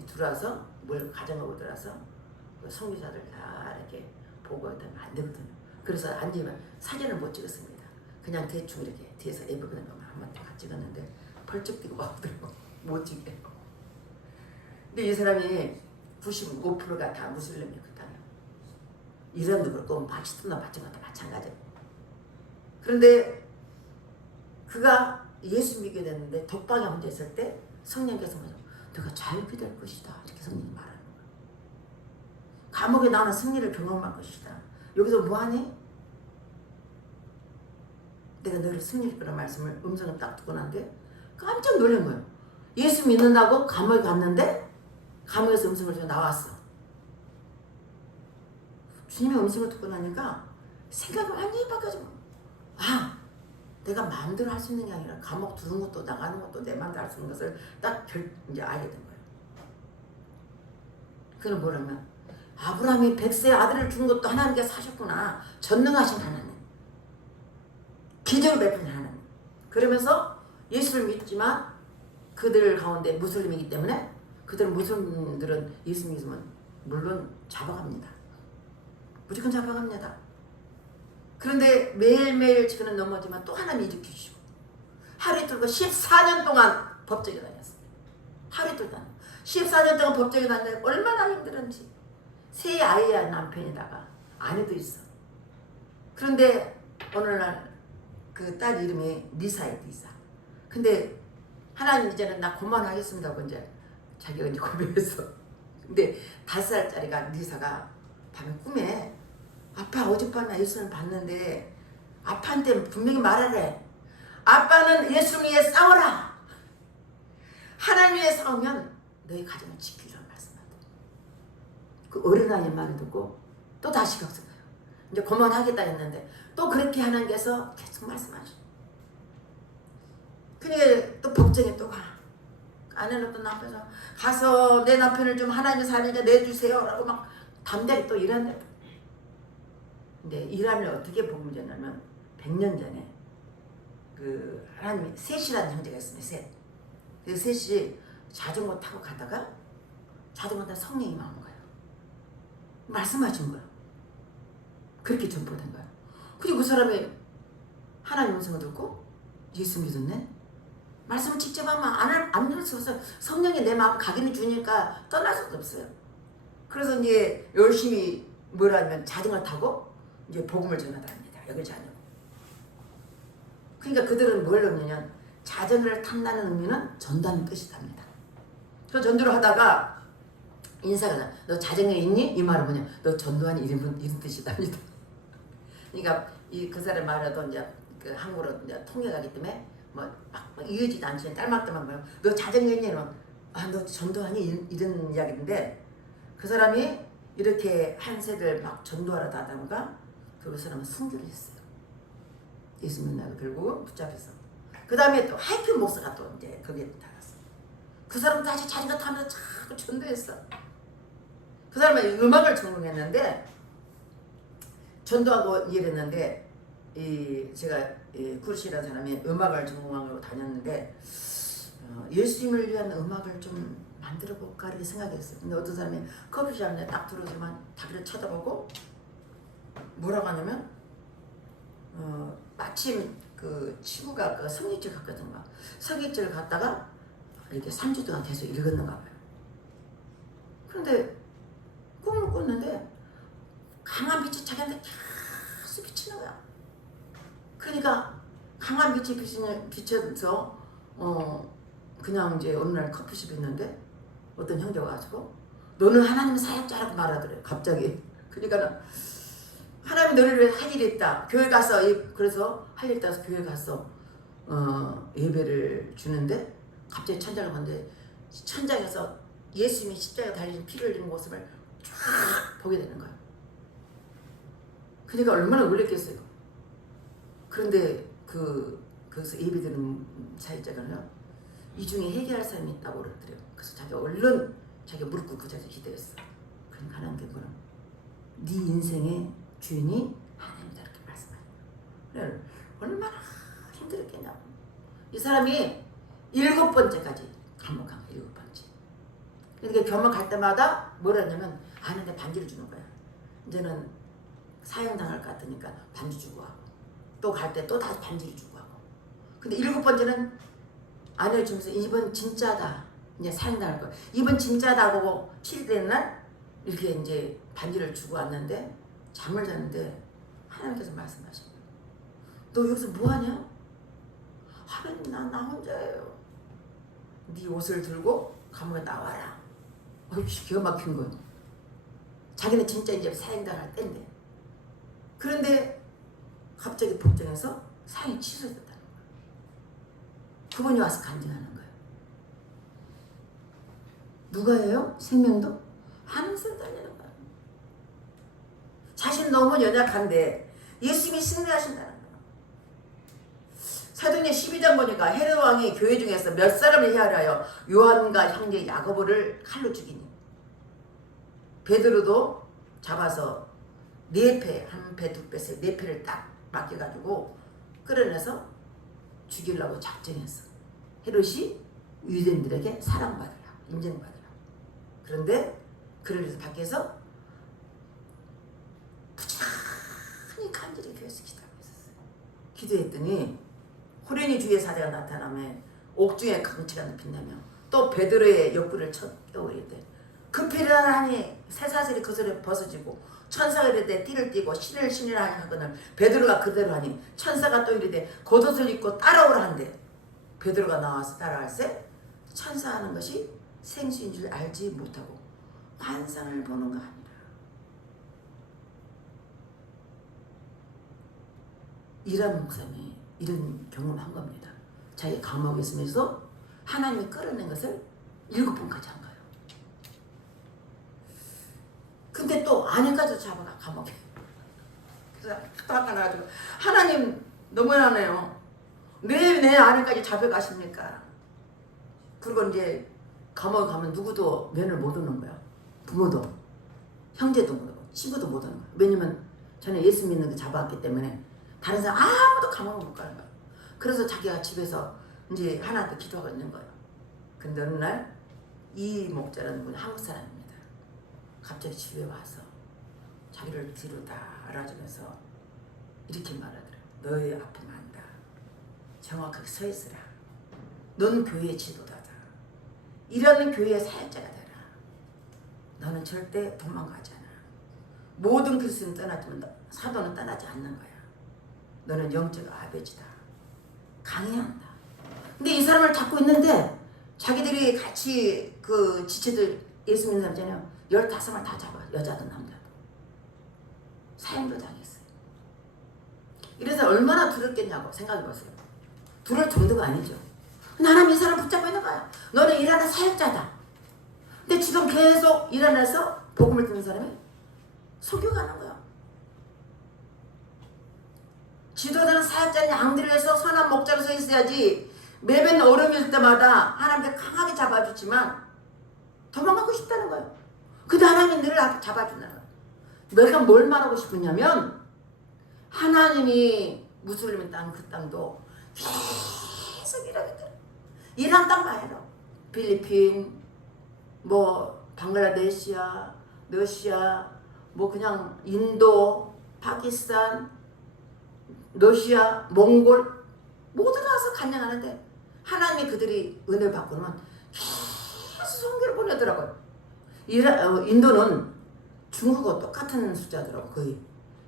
들어와서 뭘 가정하고 들어와서 그 선교사들 다 이렇게 보고 있다면 안 되거든요. 그래서 앉으면 사진을 못 찍었습니다. 그냥 대충 이렇게 뒤에서 애부분을 한번 딱 찍었는데 펄쩍 뛰고 와더라고. 못 찍게. 근데 이 사람이 95%가 다 무슬림이거든요. 이란도 그렇고 파키스탄도 마찬가지예요. 그런데 그가 예수 믿게 됐는데 독방에 혼자 있을 때 성령께서 뭐죠? 너가 자유케 될 것이다. 이렇게 성령이 말하는 거예요. 감옥에 나오는 승리를 경험할 것이다. 여기서 뭐하니? 내가 너를 승리할 거란 말씀을 음성을 딱 듣고 난데 깜짝 놀란 거예요. 예수 믿는다고 감옥에 갔는데 감옥에서 음성을 좀 나왔어. 주님의 음성을 듣고 나니까 생각이 완전히 바뀌어져. 아, 내가 마음대로 할 수 있는 게 아니라 감옥 들은 것도 나가는 것도 내 마음대로 할 수 있는 것을 딱 이제 알게 된 거예요. 그는 뭐라면 아브라함이 100세 아들을 준 것도 하나님께서 하셨구나. 전능하신 하나님. 기적을 베푸는 하나님. 그러면서 예수를 믿지만 그들 가운데 무슬림이기 때문에 그들은 무슬림들은 예수 믿으면 물론 잡아갑니다. 무조건 잡아갑니다. 그런데 매일매일 그는 넘어지만 또 하나님 일으키시고 하루 이틀 14년 동안 법정에 다녔습니다. 하루 이틀 동안 14년 동안 법정에 다녔는데 얼마나 힘들은지. 세 아이야 남편에다가 아내도 있어. 그런데 오늘날 그 딸 이름이 리사예요. 리사. 근데 하나님 이제는 나 그만하겠습니다고 이제 자기가 이제 고백했어. 근데 5살짜리가 리사가 밤에 꿈에 아빠 어젯밤에 예수를 봤는데 아빠한테 분명히 말하래. 아빠는 예수를 위해 싸워라. 하나님 위해 싸우면 너희 가정을 지키라는 말씀하다. 그 어린아이의 말을 듣고 또 다시 격서가요. 이제 그만하겠다 했는데 또 그렇게 하나님께서 계속 말씀하셔. 그러니까 또 법정에 또 가. 아내는 또 남편서 가서 내 남편을 좀 하나님의 사람이니까 내주세요 라고 막 담대히 또 일하는. 근데 이란을 어떻게 복음을 전하냐면 100년 전에 그 하나님이 셋이라는 형제가 있습니다. 셋. 그 셋이 자전거 타고 가다가 자전거 타다 성령이 나온 거예요. 말씀하신 거예요. 그렇게 전포된 거예요. 그리고 그 사람이 하나님 음성을 듣고 예수 믿었네. 말씀을 직접 하면 안 들을 수 없어요. 성령이 내 마음 각인해 주니까 떠날 수가 없어요. 그래서 이제 열심히 뭐라면 자전거 타고 이제 복음을 전하답니다. 여기 자녀. 그러니까 그들은 뭘 넣느냐? 자전거를 탄다는 의미는 전도하는 뜻이답니다. 그 전도를 하다가 인사가 너 자전거 있니? 이 말은 뭐냐? 너 전도하니 이런 뜻이답니다. 그러니까 그 사람 말해도 이제 그 한국어로 이제 통역하기 때문에 막 이어지지 않지. 딸막때만 보면 너 자전거 있니? 이러면 너 전도하니? 이런 이야기인데 그 사람이 이렇게 한 세대를 막 전도하러 다다가 그 사람은 순교를 했어요. 예수 믿나고 결국 붙잡혀서. 그 다음에 또 하이큐 목사가 또 이제 거기에 달았어. 그 사람 다시 자기가 타면서 자꾸 전도했어. 그 사람은 음악을 전공했는데 전도하고 일했는데 제가 구르시라는 사람이 음악을 전공하고 다녔는데 예수님을 위한 음악을 좀 만들어 볼까 이렇게 생각했어요. 근데 어떤 사람이 커피숍에 딱 들어오지만 자기를 쳐다보고 뭐라고 하냐면 마침 그 친구가 그 성경책 갔거든요. 성경책을 갔다가 이렇게 3주 동안 계속 읽었는가 봐요. 그런데 꿈을 꿨는데 강한 빛이 자기한테 계속 비치는 거야. 그러니까 강한 빛이 비쳐서 그냥 이제 어느 날 커피숍에 있는데 어떤 형제가 가지고 너는 하나님의 사역자라고 말하더래요. 갑자기. 그러니까 하나님 너를 위해 할 일이 있다. 교회 가서 그래서 할 일 있다서 교회 가서 예배를 주는데 갑자기 천장을 봤는데 천장에서 예수님이 십자가에 달린 피를 흘리는 모습을 쫙 보게 되는 거예요. 그러니까 얼마나 놀랬겠어요. 그런데 거기서 예배드리는 사역자가요. 이 중에 해결할 사람이 있다고 그러더래요. 그래서 자기가 얼른 자기가 무릎 꿇고 자기가 기도했어. 그러니까 하나님께 그럼 네 인생의 주인이 하나님이다 이렇게 말씀하는 거예요. 그래 얼마나 힘들었겠냐고. 이 사람이 7번째까지 감옥 간 거예요. 7번째. 그러니까 감옥 갈 때마다 뭐라 하냐면 아내한테 반지를 주는 거야. 이제는 사형당할 것 같으니까 반지 주고 하고 또 갈 때 또 다시 반지를 주고 하고. 근데 7번째는 아내를 주면서 이번 진짜다. 이제 사형당할 거야. 이번 진짜다 하고 7일되는 날 이렇게 이제 반지를 주고 왔는데 잠을 잤는데 하나님께서 말씀하신 거예요. 너 여기서 뭐하냐? 하나님 나 혼자예요. 네 옷을 들고 감옥에 나와라. 기가 막힌 거예요. 자기는 진짜 이제 사형당할 때인데. 그런데 갑자기 법정에서 사형이 취소됐다는 거예요. 그분이 와서 간증하는 거예요. 누가 해요? 생명도? 하늘에서 달리는 거예요. 자신 너무 연약한데 예수님이 승리하신다는 거예요. 사도행전 12장 보니까 헤롯 왕이 교회 중에서 몇 사람을 헤아려하여 요한과 형제 야고보를 칼로 죽이니 베드로도 잡아서 4패, 1패, 2패, 4패를 딱 맡겨가지고 끌어내서 죽이려고 작정했어. 헤롯이 유대인들에게 사랑받으라, 인정받으라. 그런데 그를 위해서 밖에서 부지런히 간절히 교회에서 기도하고 있었어요. 기도했더니 호련히 주의 사자가 나타나며 옥중에 강치가 빛나며 또 베드로의 옆구리를 깨워 이르되 급히 일어나니 쇠사슬이 그 손에 벗어지고 천사가 이르되 띠를 띠고 신이라 하거늘 베드로가 그대로 하니 천사가 또 이르되 겉옷을 입고 따라오라 한대. 베드로가 나와서 따라갈세 천사 하는 것이 생수인 줄 알지 못하고 환상을 보는 거 아니라. 이란 목사님이 이런 경험한 겁니다. 자기 감옥에 있으면서 하나님이 끌어낸 것을 7번까지 한 거예요. 근데 또 아내까지 잡아가 감옥에. 그래서 또 아까 나가지고 하나님 너무나네요. 왜 내 아내까지 잡아가십니까? 그리고 이제 감옥에 가면 누구도 면을 못 오는 거야. 부모도 형제도 못 오고 친구도 못 오는 거야. 왜냐면 저는 예수 믿는 거 잡아왔기 때문에 다른 사람 아무도 감옥을 못 가는 거야. 그래서 자기가 집에서 이제 하나님께 기도하고 있는 거예요. 근데 어느 날 이 목자라는 분이 한국 사람입니다. 갑자기 집에 와서 자기를 뒤로 다 알아주면서 이렇게 말하더래요. 너의 아픔 안다. 정확하게 서 있으라. 넌 교회의 지도자다. 이런 교회의 사역자가 되라. 너는 절대 도망가지 않아. 모든 그리스도는 떠났지만 사도는 떠나지 않는 거야. 너는 영적 아버지다. 강해야 한다. 근데 이 사람을 잡고 있는데 자기들이 같이 그 지체들 예수 믿는 사람 있잖아요. 15명 다 잡아. 여자도 남자도. 사형도 당했어요. 이래서 얼마나 두렵겠냐고 생각해보세요. 두려울 정도가 아니죠. 나는 이 사람 붙잡고 있는 거야. 너는 일하는 사역자다. 근데 지금 계속 일하면서 복음을 듣는 사람이 속여가는 거야. 지도자는 사역자는 양들을 해서 선한 목자로 서 있어야지. 매번 얼음일 때마다 하나님께 강하게 잡아주지만 도망가고 싶다는 거예요. 근데 하나님이 너를 잡아준다는 거예요. 너희가 뭘 말하고 싶으냐면 하나님이 무슬림 땅 그 땅도 계속 이라게 이란 땅 말이에요. 필리핀, 뭐 방글라데시아, 러시아, 뭐 그냥 인도, 파키스탄, 러시아, 몽골 모두 나와서 간양하는데 하나님이 그들이 은혜를 받고는 계속 선교를 보내더라고요. 인도는 중국과 똑같은 숫자더라고. 거의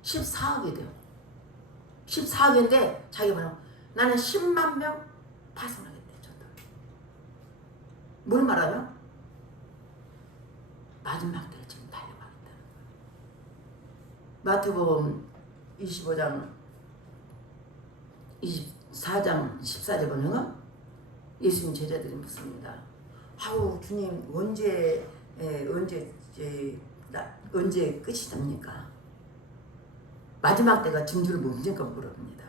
14억이 돼요. 14억인데 자기가 말하면 나는 10만 명 파송하겠대. 전도. 뭘 말하면 마지막 때를 지금 달려가겠다. 마태복음 25장 24장 14절 보면은 예수님 제자들이 묻습니다. 아우 주님 언제 끝이 됩니까? 마지막 때가 징조를 뭡니까 물어봅니다.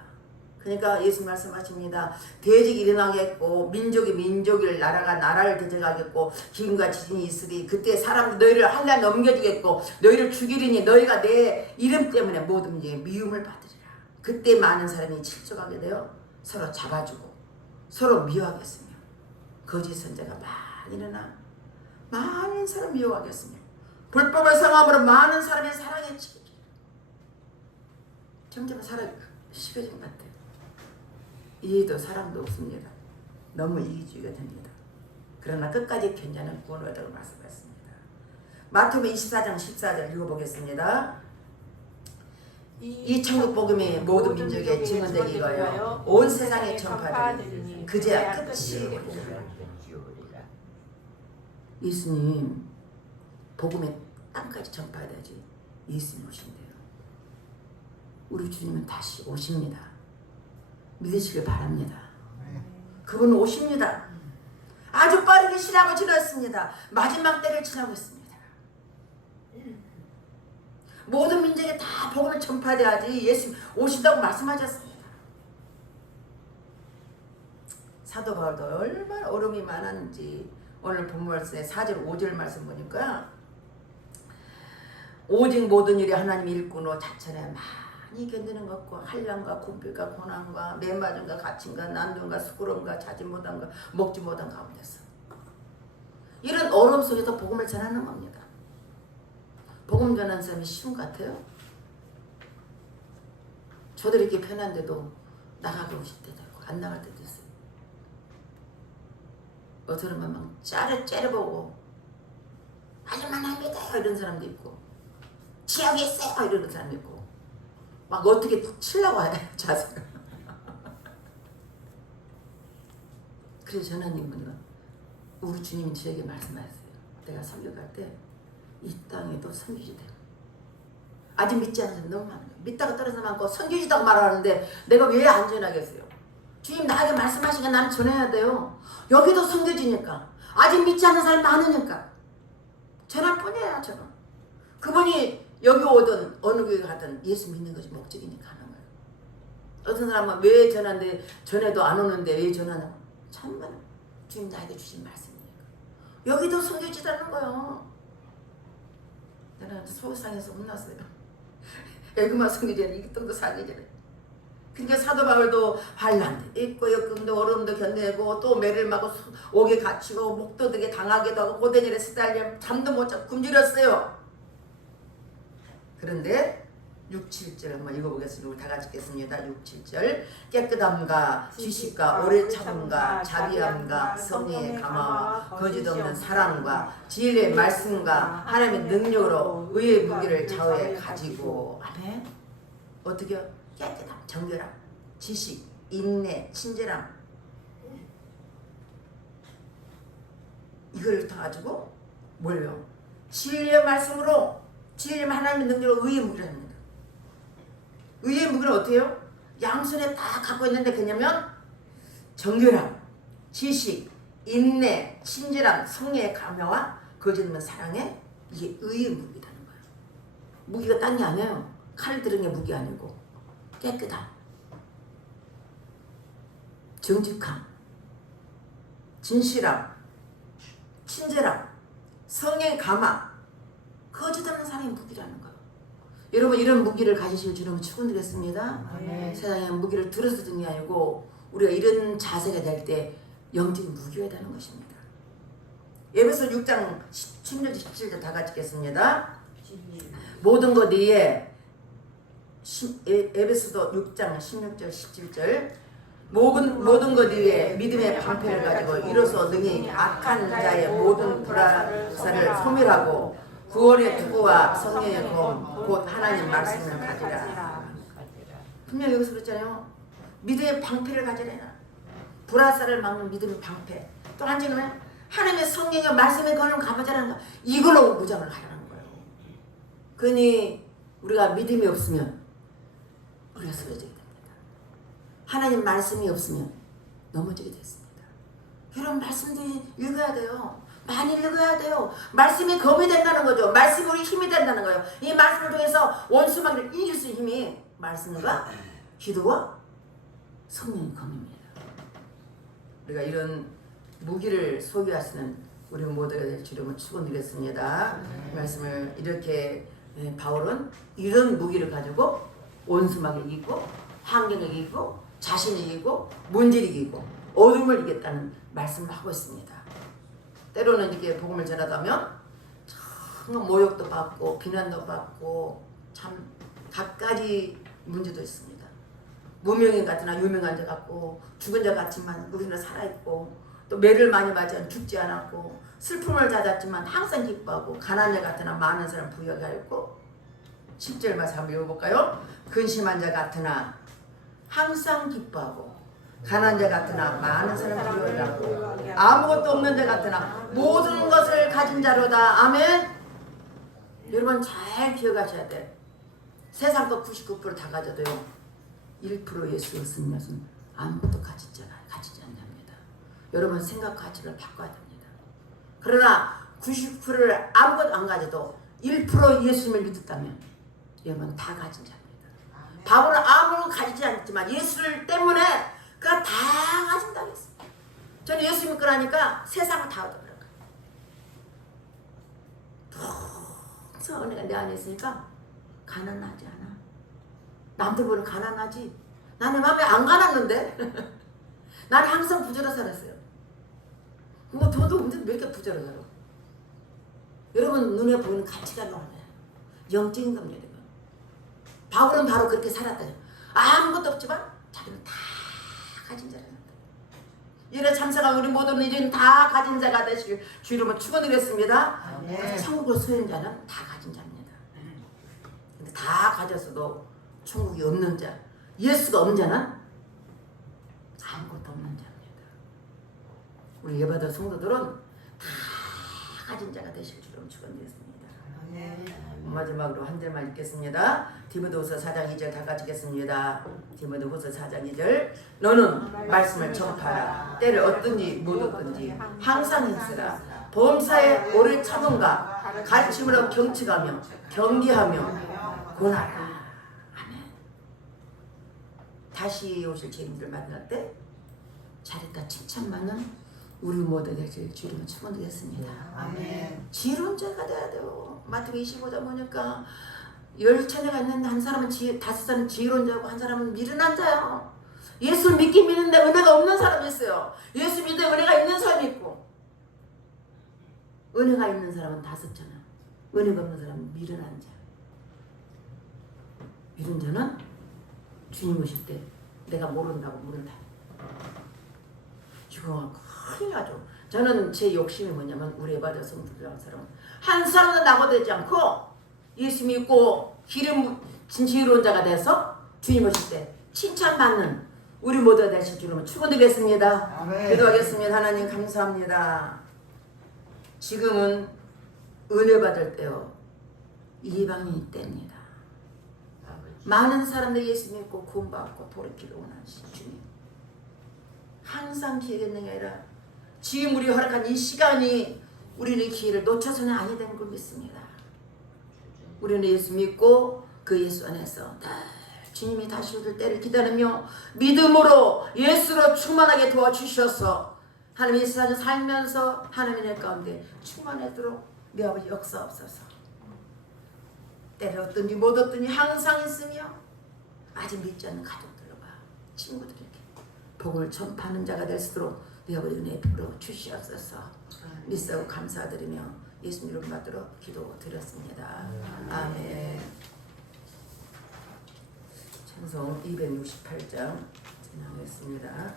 그러니까 예수님 말씀하십니다. 대적이 일어나겠고 민족이 나라가 나라를 대적하겠고 기근과 지진이 있으리. 그때 사람들 너희를 한량 넘겨주겠고 너희를 죽이리니 너희가 내 이름 때문에 모든 문제에 미움을 받으리라. 그때 많은 사람이 실족하게 되어 서로 잡아주고 서로 미워하겠으며 거짓 선자가 많이 일어나 많은 사람 미워하겠으며 불법을 성함으로 많은 사람의 사랑에 치우치리라. 점점 사랑이 식어진 것 같아요. 이해도 사랑도 없습니다. 너무 이기주의가 됩니다. 그러나 끝까지 견자는 구원을 얻다고 말씀하셨습니다. 마태복음 24장 14절 읽어보겠습니다. 이 천국 복음이 모든 민족에 증언되기 위하여 온 세상에 전파되리니 그제야 끝이 오리라. 예수님 복음의 땅까지 전파해야지. 예수님 오신대요. 우리 주님은 다시 오십니다. 믿으시길 바랍니다. 그분 오십니다. 아주 빠르게 지나고 지났습니다. 마지막 때를 지나고 있습니다. 모든 민족에 다 복음을 전파돼야지 예수님 오신다고 말씀하셨습니다. 사도 바울도 얼마나 어려움이 많았는지 오늘 본문에 4절 5절 말씀 보니까 오직 모든 일이 하나님이 일꾼으로 자천에 많이 견디는 것과 한량과 곤필과 고난과 매맞음과 갇힘과 난동과 수고름과 자지 못함과 먹지 못한 가운데서 이런 어려움 속에서 복음을 전하는 겁니다. 복음 전하는 사람이 쉬운 것 같아요? 저도 이렇게 편한데도 나가고 싶을 때도 있고 안 나갈 때도 있어요. 어쩌면 막 째려보고 하지만 안 믿어요 이런 사람도 있고 지역에 있어요 이러는 사람도 있고 막 어떻게 치려고 해요 자세가. 그래서 전하님은 우리 주님이 저에게 말씀하셨어요. 내가 설교 갈 때 이 땅에도 선교지 돼요. 아직 믿지 않는 사람 너무 많아요. 믿다가 떨어져 많고 선교지다고 말하는데 내가 왜 안 전하겠어요? 주님 나에게 말씀하시니까 나는 전해야 돼요. 여기도 선교지니까 아직 믿지 않는 사람이 많으니까 전할 뿐이에요. 저는 그분이 여기 오든 어느 교회 가든 예수 믿는 것이 목적이니까 하는 거예요. 어떤 사람은 왜 전하는데 전해도 안 오는데 왜 전하냐. 참말 주님 나에게 주신 말씀이니까 여기도 선교지라는 거예요. 나는 소상에서 혼났어요. 애그마 선교지는 이동도 사기전에. 그러니까 사도 바울도 환난도 있고 역경도 어려움도 견디고 또 매를 맞고 옥에 갇히고 목도들에게 당하기도 하고 고대전에 시달려 잠도 못 자고 굶주렸어요. 그런데 6, 7절 한번 읽어보겠습니다. 우리 다 같이 읽겠습니다. 6, 7절 깨끗함과 지식과 오래 참음과 자비함과 성령의 감화와 거짓 없는 사랑과 진리의 말씀과 하나님의 능력으로 의의 무기를 좌우에 가지고 아멘. 어떻게 깨끗함, 정결함, 지식, 인내, 친절함 이걸 다 가지고 뭘요? 진리의 말씀으로 진리의 하나님의 능력으로 의의 무기를 합니다. 의의 무기는 어떻게 해요? 양손에 다 갖고 있는데 그냐면 정결함, 지식, 인내, 친절함, 성령의 감화와 거짓 없는 사랑에 이게 의의 무기라는 거예요. 무기가 딴 게 아니에요. 칼 들은 게 무기 아니고 깨끗함, 정직함, 진실함, 친절함, 성의 감화, 거짓 없는 사람이 무기라는 거예요. 여러분 이런 무기를 가지실 줄은 축원드리겠습니다. 세상에 무기를 들어서 듣는 게 아니고 우리가 이런 자세가 될 때 영적인 무기가 되는 것입니다. 에베소 6장 16절 17절 다 같이 읽겠습니다. 모든 것 위에 에베소서 6장 16절 17절 모든 것 위에 믿음의 방패를 가지고 이로써 능히 악한 자의 모든 불화살을 소멸하고 구원의 투구와 성령의 검 곧 하나님 말씀을 가지라. 분명 여기서 그랬잖아요. 믿음의 방패를 가지라. 불화살을 막는 믿음의 방패. 또 한지는 하나님의 성령의 말씀에 거는 가보자라는 거. 이걸로 무장을 하라는 거예요. 그러니 우리가 믿음이 없으면 우리가 쓰러지게 됩니다. 하나님 말씀이 없으면 넘어지게 됐습니다. 이런 말씀들이 읽어야 돼요. 많이 읽어야 돼요. 말씀이 검이 된다는 거죠. 말씀이 우리 힘이 된다는 거예요. 이 말씀을 통해서 원수마귀를 이길 수 있는 힘이 말씀과 기도와 성령의 검입니다. 우리가 이런 무기를 소유하시는 우리 모두가 될 주름을 축원드리겠습니다. 말씀을 이렇게 바울은 이런 무기를 가지고 원수마귀를 이기고 환경을 이기고 자신을 이기고 문제를 이기고 어둠을 이겼다는 말씀을 하고 있습니다. 때로는 이렇게 복음을 전하다면 참 모욕도 받고 비난도 받고 참 갖가지 문제도 있습니다. 무명인 같으나 유명한 자 같고 죽은 자 같지만 우리는 살아있고 또 매를 많이 맞아 죽지 않았고 슬픔을 잦았지만 항상 기뻐하고 가난한 자 같으나 많은 사람 부여가 있고 10절 말씀 한번 읽어볼까요? 근심한 자 같으나 항상 기뻐하고 가난한 자 같으나 많은 사람 부여하고 아무것도 없는 자 같으나 모든 것을 가진 자로다. 아멘. 여러분 잘 기억하셔야 돼. 세상 것 99% 다 가져도요 1% 예수 없으는 것은 아무것도 가지지 않습니다. 여러분 생각 가치를 바꿔야 됩니다. 그러나 99%를 아무것도 안 가져도 1% 예수님을 믿었다면 여러분 다 가진 자입니다. 바울은 아무것도 가지지 않지만 예수를 때문에 그가 다 가진다고 했습니다. 저는 예수 믿고 나니까 세상을 다 얻어버려요. 항상 은혜가 내 안에 있으니까 가난하지 않아. 남들보다 가난하지. 나는 마음에 안 가난한데. 나는 항상 부자로 살았어요. 뭐 돈도 없는데 몇 개 부자로 살아. 여러분 눈에 보이는 가치가 나와요. 영적인 겁니다. 바울은 바로 그렇게 살았다. 아무것도 없지만 자기는 다 가진 자라 산다. 이래 참사가 우리 모두는 이제는 다 가진 자가 되시길 주 이름으로 축원드리겠습니다. 천국을 소유한 자는 다 가진 자입니다. 근데 다 가졌어도 천국이 없는 자, 예수가 없는 자는 아무것도 없는 자입니다. 우리 예배당 성도들은 다 가진 자가 되실 줄로 축원드리겠습니다. 마지막으로 한 절만 읽겠습니다. 디모데후서 4장 2절 다 같이 읽겠습니다. 디모데후서 4장 2절 너는 말씀을 전파하라. 때를 얻든지 못 얻든지 항상 힘쓰라. 범사에 오래 참음과 가르침으로 경측하며 경계하며 권하라. 아멘. 다시 오실 주님들 만날 때 잘했다 칭찬받는 우리 모두 되실 주님을 축원드리겠습니다. 아멘. 지혜로운 자가 돼야 돼요. 마태복음 25장 보니까 10처녀가 있는데 한 사람은 다섯 사람은 지혜로운 자고 한 사람은 미련한 자요. 예수를 믿긴 믿는데 은혜가 없는 사람이 있어요. 예수 믿는데 은혜가 있는 사람이 있고 은혜가 있는 사람은 5처녀, 은혜가 없는 사람은 미련한 자. 미련한 자는 주님 오실 때 내가 모른다고 모른다. 이거 큰일 나죠. 저는 제 욕심이 뭐냐면 우리 에바다 성도들이라는 사람은 한 사람도 낙오되지 않고 예수 믿고 기름 진지로운 자가 돼서 주님 오실 때 칭찬받는 우리 모두가 되실 줄로 축원드리겠습니다. 기도하겠습니다. 하나님 감사합니다. 지금은 은혜 받을 때요 이방인이 때입니다. 많은 사람들이 예수 믿고 구원받고 돌이키기 원하시는 주님 항상 기회가 있는 게 아니라 지금 우리 허락한 이 시간이 우리는 기회를 놓쳐서는 아니 되는 걸 믿습니다. 우리는 예수 믿고 그 예수 안에서 늘 주님이 다시 오실 때를 기다리며 믿음으로 예수로 충만하게 도와주셔서 하나님 이 세상에 살면서 하나님의 가운데 충만하도록 내 아버지 역사옵소서. 때를 얻든지 못 얻든지 항상 있으며 아직 믿지 않는 가족들과 친구들에게 복을 전파하는 자가 될 수 있도록 내 아버지 은혜의 빛으로 주시옵소서. 믿사고 감사드리며 예수님 이름 받도록 기도드렸습니다. 아멘. 찬송 268장 진행하겠습니다.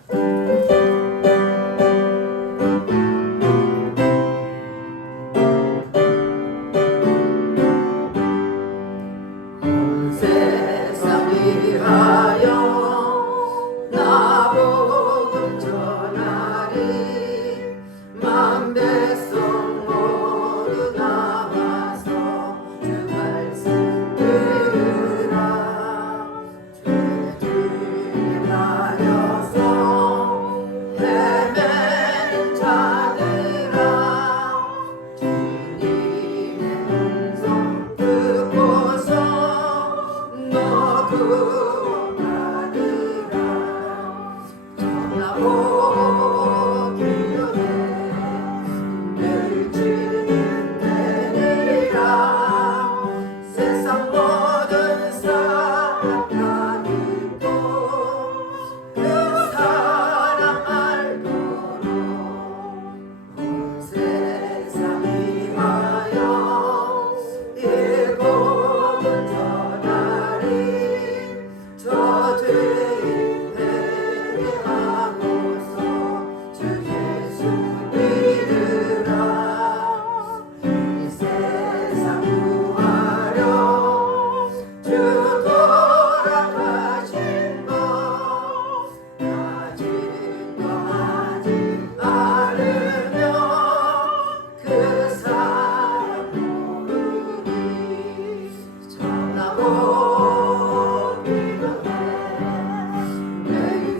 세상 위하여 나복음 전하리 만 백성 모두 나와서 주 말씀 들으라. 주님 나여서 헤매는 자들아 주님의 음성 듣고서 너 구원받으라. 전하고 기도해 늘 주는 되리라. 세상 모든 사람 다 믿고 그 사랑 알도록 온 세상 위하여 이 복음 전하리. 저 죄인 회개하고서 주 예수 믿으라. 이 세상 구하려 주 돌아가신 것 가진 거 하지 않으면 그 사람 모르니. 전하고 기도해 내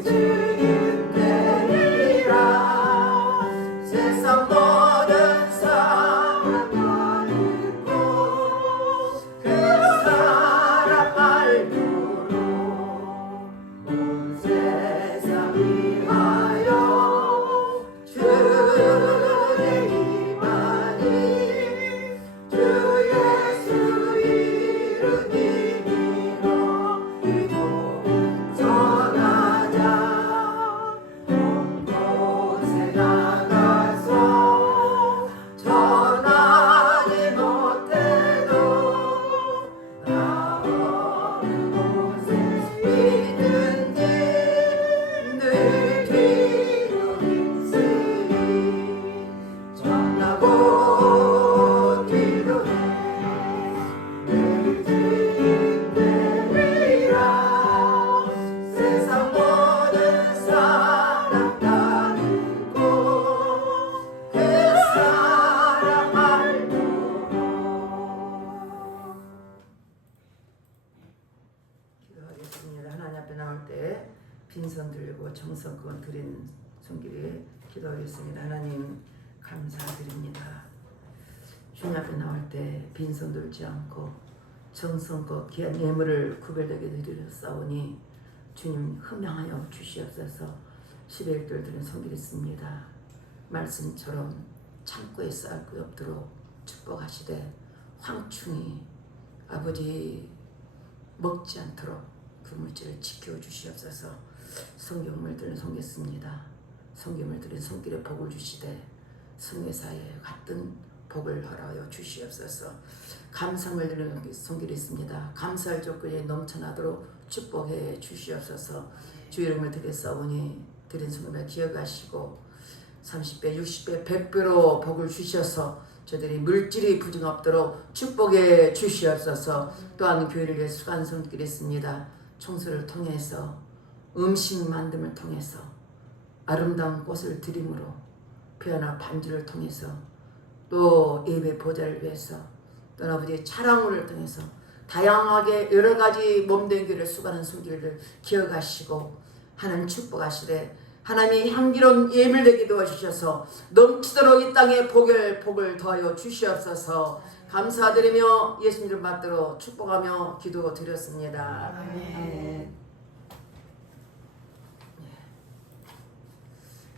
주님 되리라. 세상 모든 사람 다 믿고 그 사람 알도록 온 세상 위하여 주의 임하니. 주 예수 이름 믿으러 이 복음 전하자. 온 곳에 나가서 전하지 못해도 나오는 곳에 있든지 늘 뒤로 있으니. 전하고 기도해 늘 주님 되리라. 세상 모든 사람 다 믿고 그 사랑 알도록. 기도하겠습니다. 하나님 앞에 나올 때 빈손 들고 정성껏 드린 손길에 기도하겠습니다. 하나님 감사드립니다. 주님 앞에 나올 때 빈손 들지 않고 정성껏 귀한 예물을 구별되게 드리셨사오니 주님 흠양하여 주시옵소서. 11돌 드린 손길이 있습니다. 말씀처럼 창고에 쌓을 것 없도록 축복하시되 황충이 아버지 먹지 않도록 그 물질을 지켜주시옵소서. 성경을 드린 손겠습니다. 성경을 드린 손길에 복을 주시되 성회사에 같은 복을 허락하여 주시옵소서. 감상을 드리는 손길이 있습니다. 감사할 조건에 넘쳐나도록 축복해 주시옵소서. 주 이름을 드렸사오니 드린 손을 기억하시고 30배, 60배, 100배로 복을 주셔서 저들이 물질이 부정 없도록 축복해 주시옵소서. 또한 교회를 위해 수고한 손길이 있습니다. 청소를 통해서 음식 만듦을 통해서 아름다운 꽃을 드림으로 표현한 반주를 통해서 또 예배 보좌를 위해서 또 아버지의 차량을 통해서 다양하게 여러 가지 몸된 교회를 수고하는 손길을 기억하시고 하나님 축복하시되 하나님이 향기로운 예물되게 도와주셔서 넘치도록 이 땅에 복을 더하여 주시옵소서. 감사드리며 예수님 이름 받들어 축복하며 기도드렸습니다. 아멘.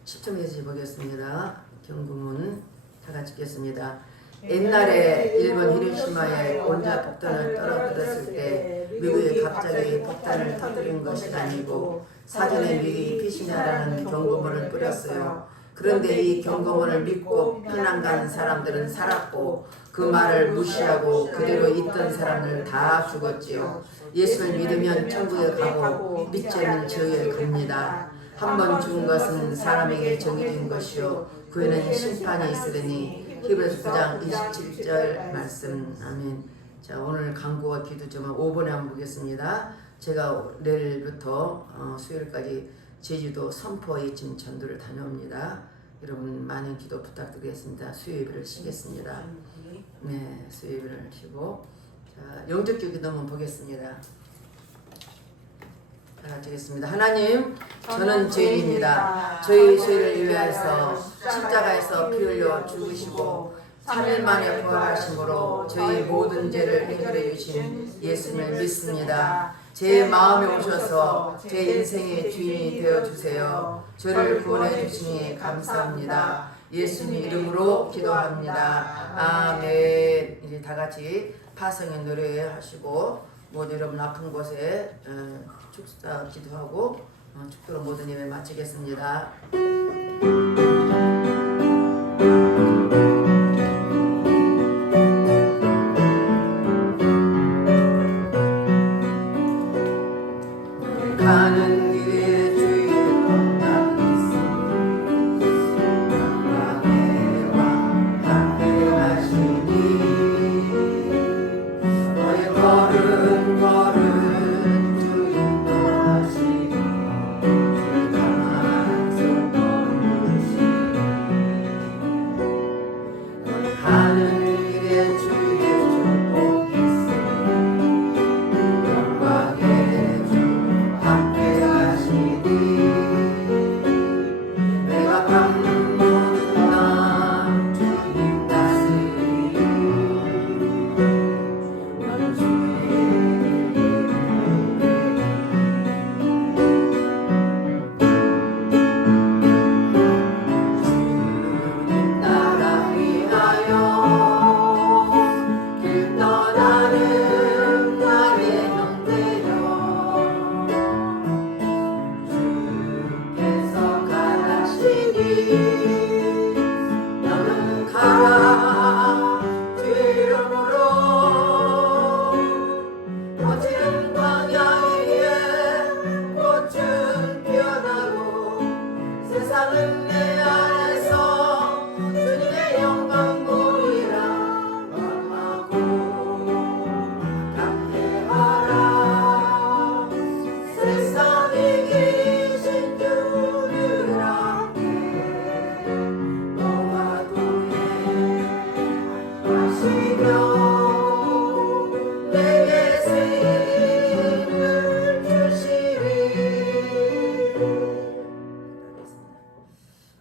10초 메시지 보겠습니다. 경고문 다 같이 읽겠습니다. 옛날에 일본 히로시마에 원자 폭탄을 떨어뜨렸을 때 미국이 갑자기 폭탄을 터뜨린 것이 아니고 사전에 미국이 피신하라는 경고문을 뿌렸어요. 그런데 이 경고문을 믿고 피난 간 사람들은 살았고 그 말을 무시하고 그대로 있던 사람들 다 죽었지요. 예수를 믿으면 천국에 가고 믿지 않는 지옥에 갑니다. 한 번 죽은 것은 사람에게 정해진 것이요 그 후에는 심판이 있으리니 히브리서 9장 27절 말씀. 아멘. 자, 오늘 강구와 기도 좀 5번에 한번 보겠습니다. 제가 내일부터 수요일까지 제주도 선포에 지금 전도를 다녀옵니다. 여러분 많은 기도 부탁드리겠습니다. 수요 예배를 쉬겠습니다. 네, 수요 예배를 쉬고 자, 영적 기도 한번 보겠습니다. 다 같이 하겠습니다. 하나님, 저는 죄인입니다. 저희 죄를 위하여서 십자가에서 피 흘려 죽으시고 3일 만에 부활하심으로 저희 모든 죄를 해결해 주신 예수님을 믿습니다. 제 마음에 오셔서 제 인생의 주인이 되어 주세요. 저를 구원해 주시니 감사합니다. 예수님 이름으로 기도합니다. 아멘. 이제 다 같이 파성의 노래 하시고 모두 여러분 아픈 곳에 축사 기도하고 축도로 모든 예배 마치겠습니다. 가는 길에 주의 만났으니 영광의 왕 함께 하시니 너의 걸음 걸음 주 인도하시니 주의 강한 손 넘으시니 너의 가는 길에 주의 축복이 있으니 영광의 함께 하시니 내가 방문한 주님 다스리니 너는 주의 주님 나라 위하여 길 떠나는 나의 영대여 주께서 가라시니 너는 가라 주 이름으로 거칠은 광야 위에 꽃은 피어나고 세상은 내 안에서 주님의 영광 보이라 원하고 감회하라 세상에 계신 주를 함께 너와 동행하시며 내게 새 힘을 주시리.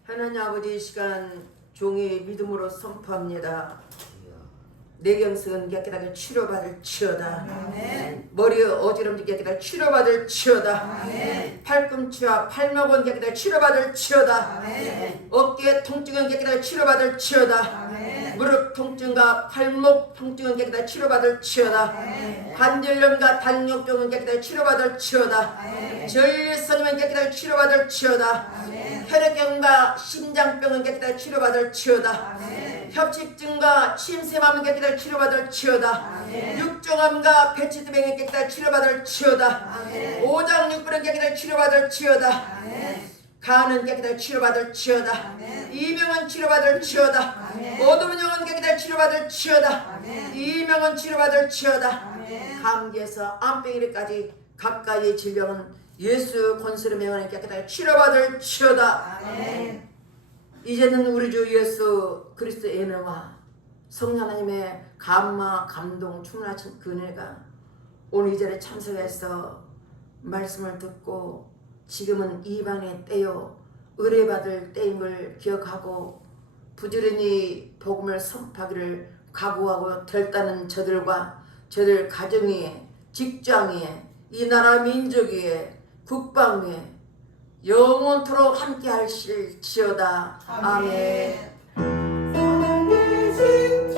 하나님 아버지 이 시간 종이 믿음으로 선포합니다. 뇌경색은 깨끗하게 치료받을 치어다. 머리 어지럼증 깨끗하게 치료받을 치어다. 팔꿈치와 팔목은 깨끗하게 치료받을 치어다. 어깨 통증은 깨끗하게 치료받을 치어다. 무릎 통증과 팔목 통증은 깨끗하게 치료받을 치어다. 관절염과 당뇨병은 깨끗하게 치료받을 치어다. 전립선은 깨끗하게 치료받을 치어다. 혈액병과 심장병은 깨끗하게 치료받을 치어다. 협식증과 침샘암은 깨끗하게 치료받을 치어다. 육종암과 배치두병은 깨끗하게 치료받을 치어다. 오장육부는 깨끗하게 치료받을 치어다. 간은 깨끗하게 치료받을 치어다. 이명은 치료받을 치어다. 어두운 영은 깨끗하게 치료받을 치어다. 이명은 치료받을 치어다. 감기에서 암병이리까지 가까이의 질병은 예수 권세로 명하는 깨끗하게 치료받을 치어다. 이제는 우리 주 예수 그리스도의 은혜와 성령 하나님의 감화 감동 충만하신 그은혜가 오늘 이 자리에 참석해서 말씀을 듣고 지금은 이방의 때요 의뢰받을 때임을 기억하고 부지런히 복음을 선포하기를 각오하고 결단은 저들과 저들 가정 위에, 직장 위에, 이 나라 민족 위에, 국방 위에 영원토록 함께 하실지어다. 아멘. 사랑의 진주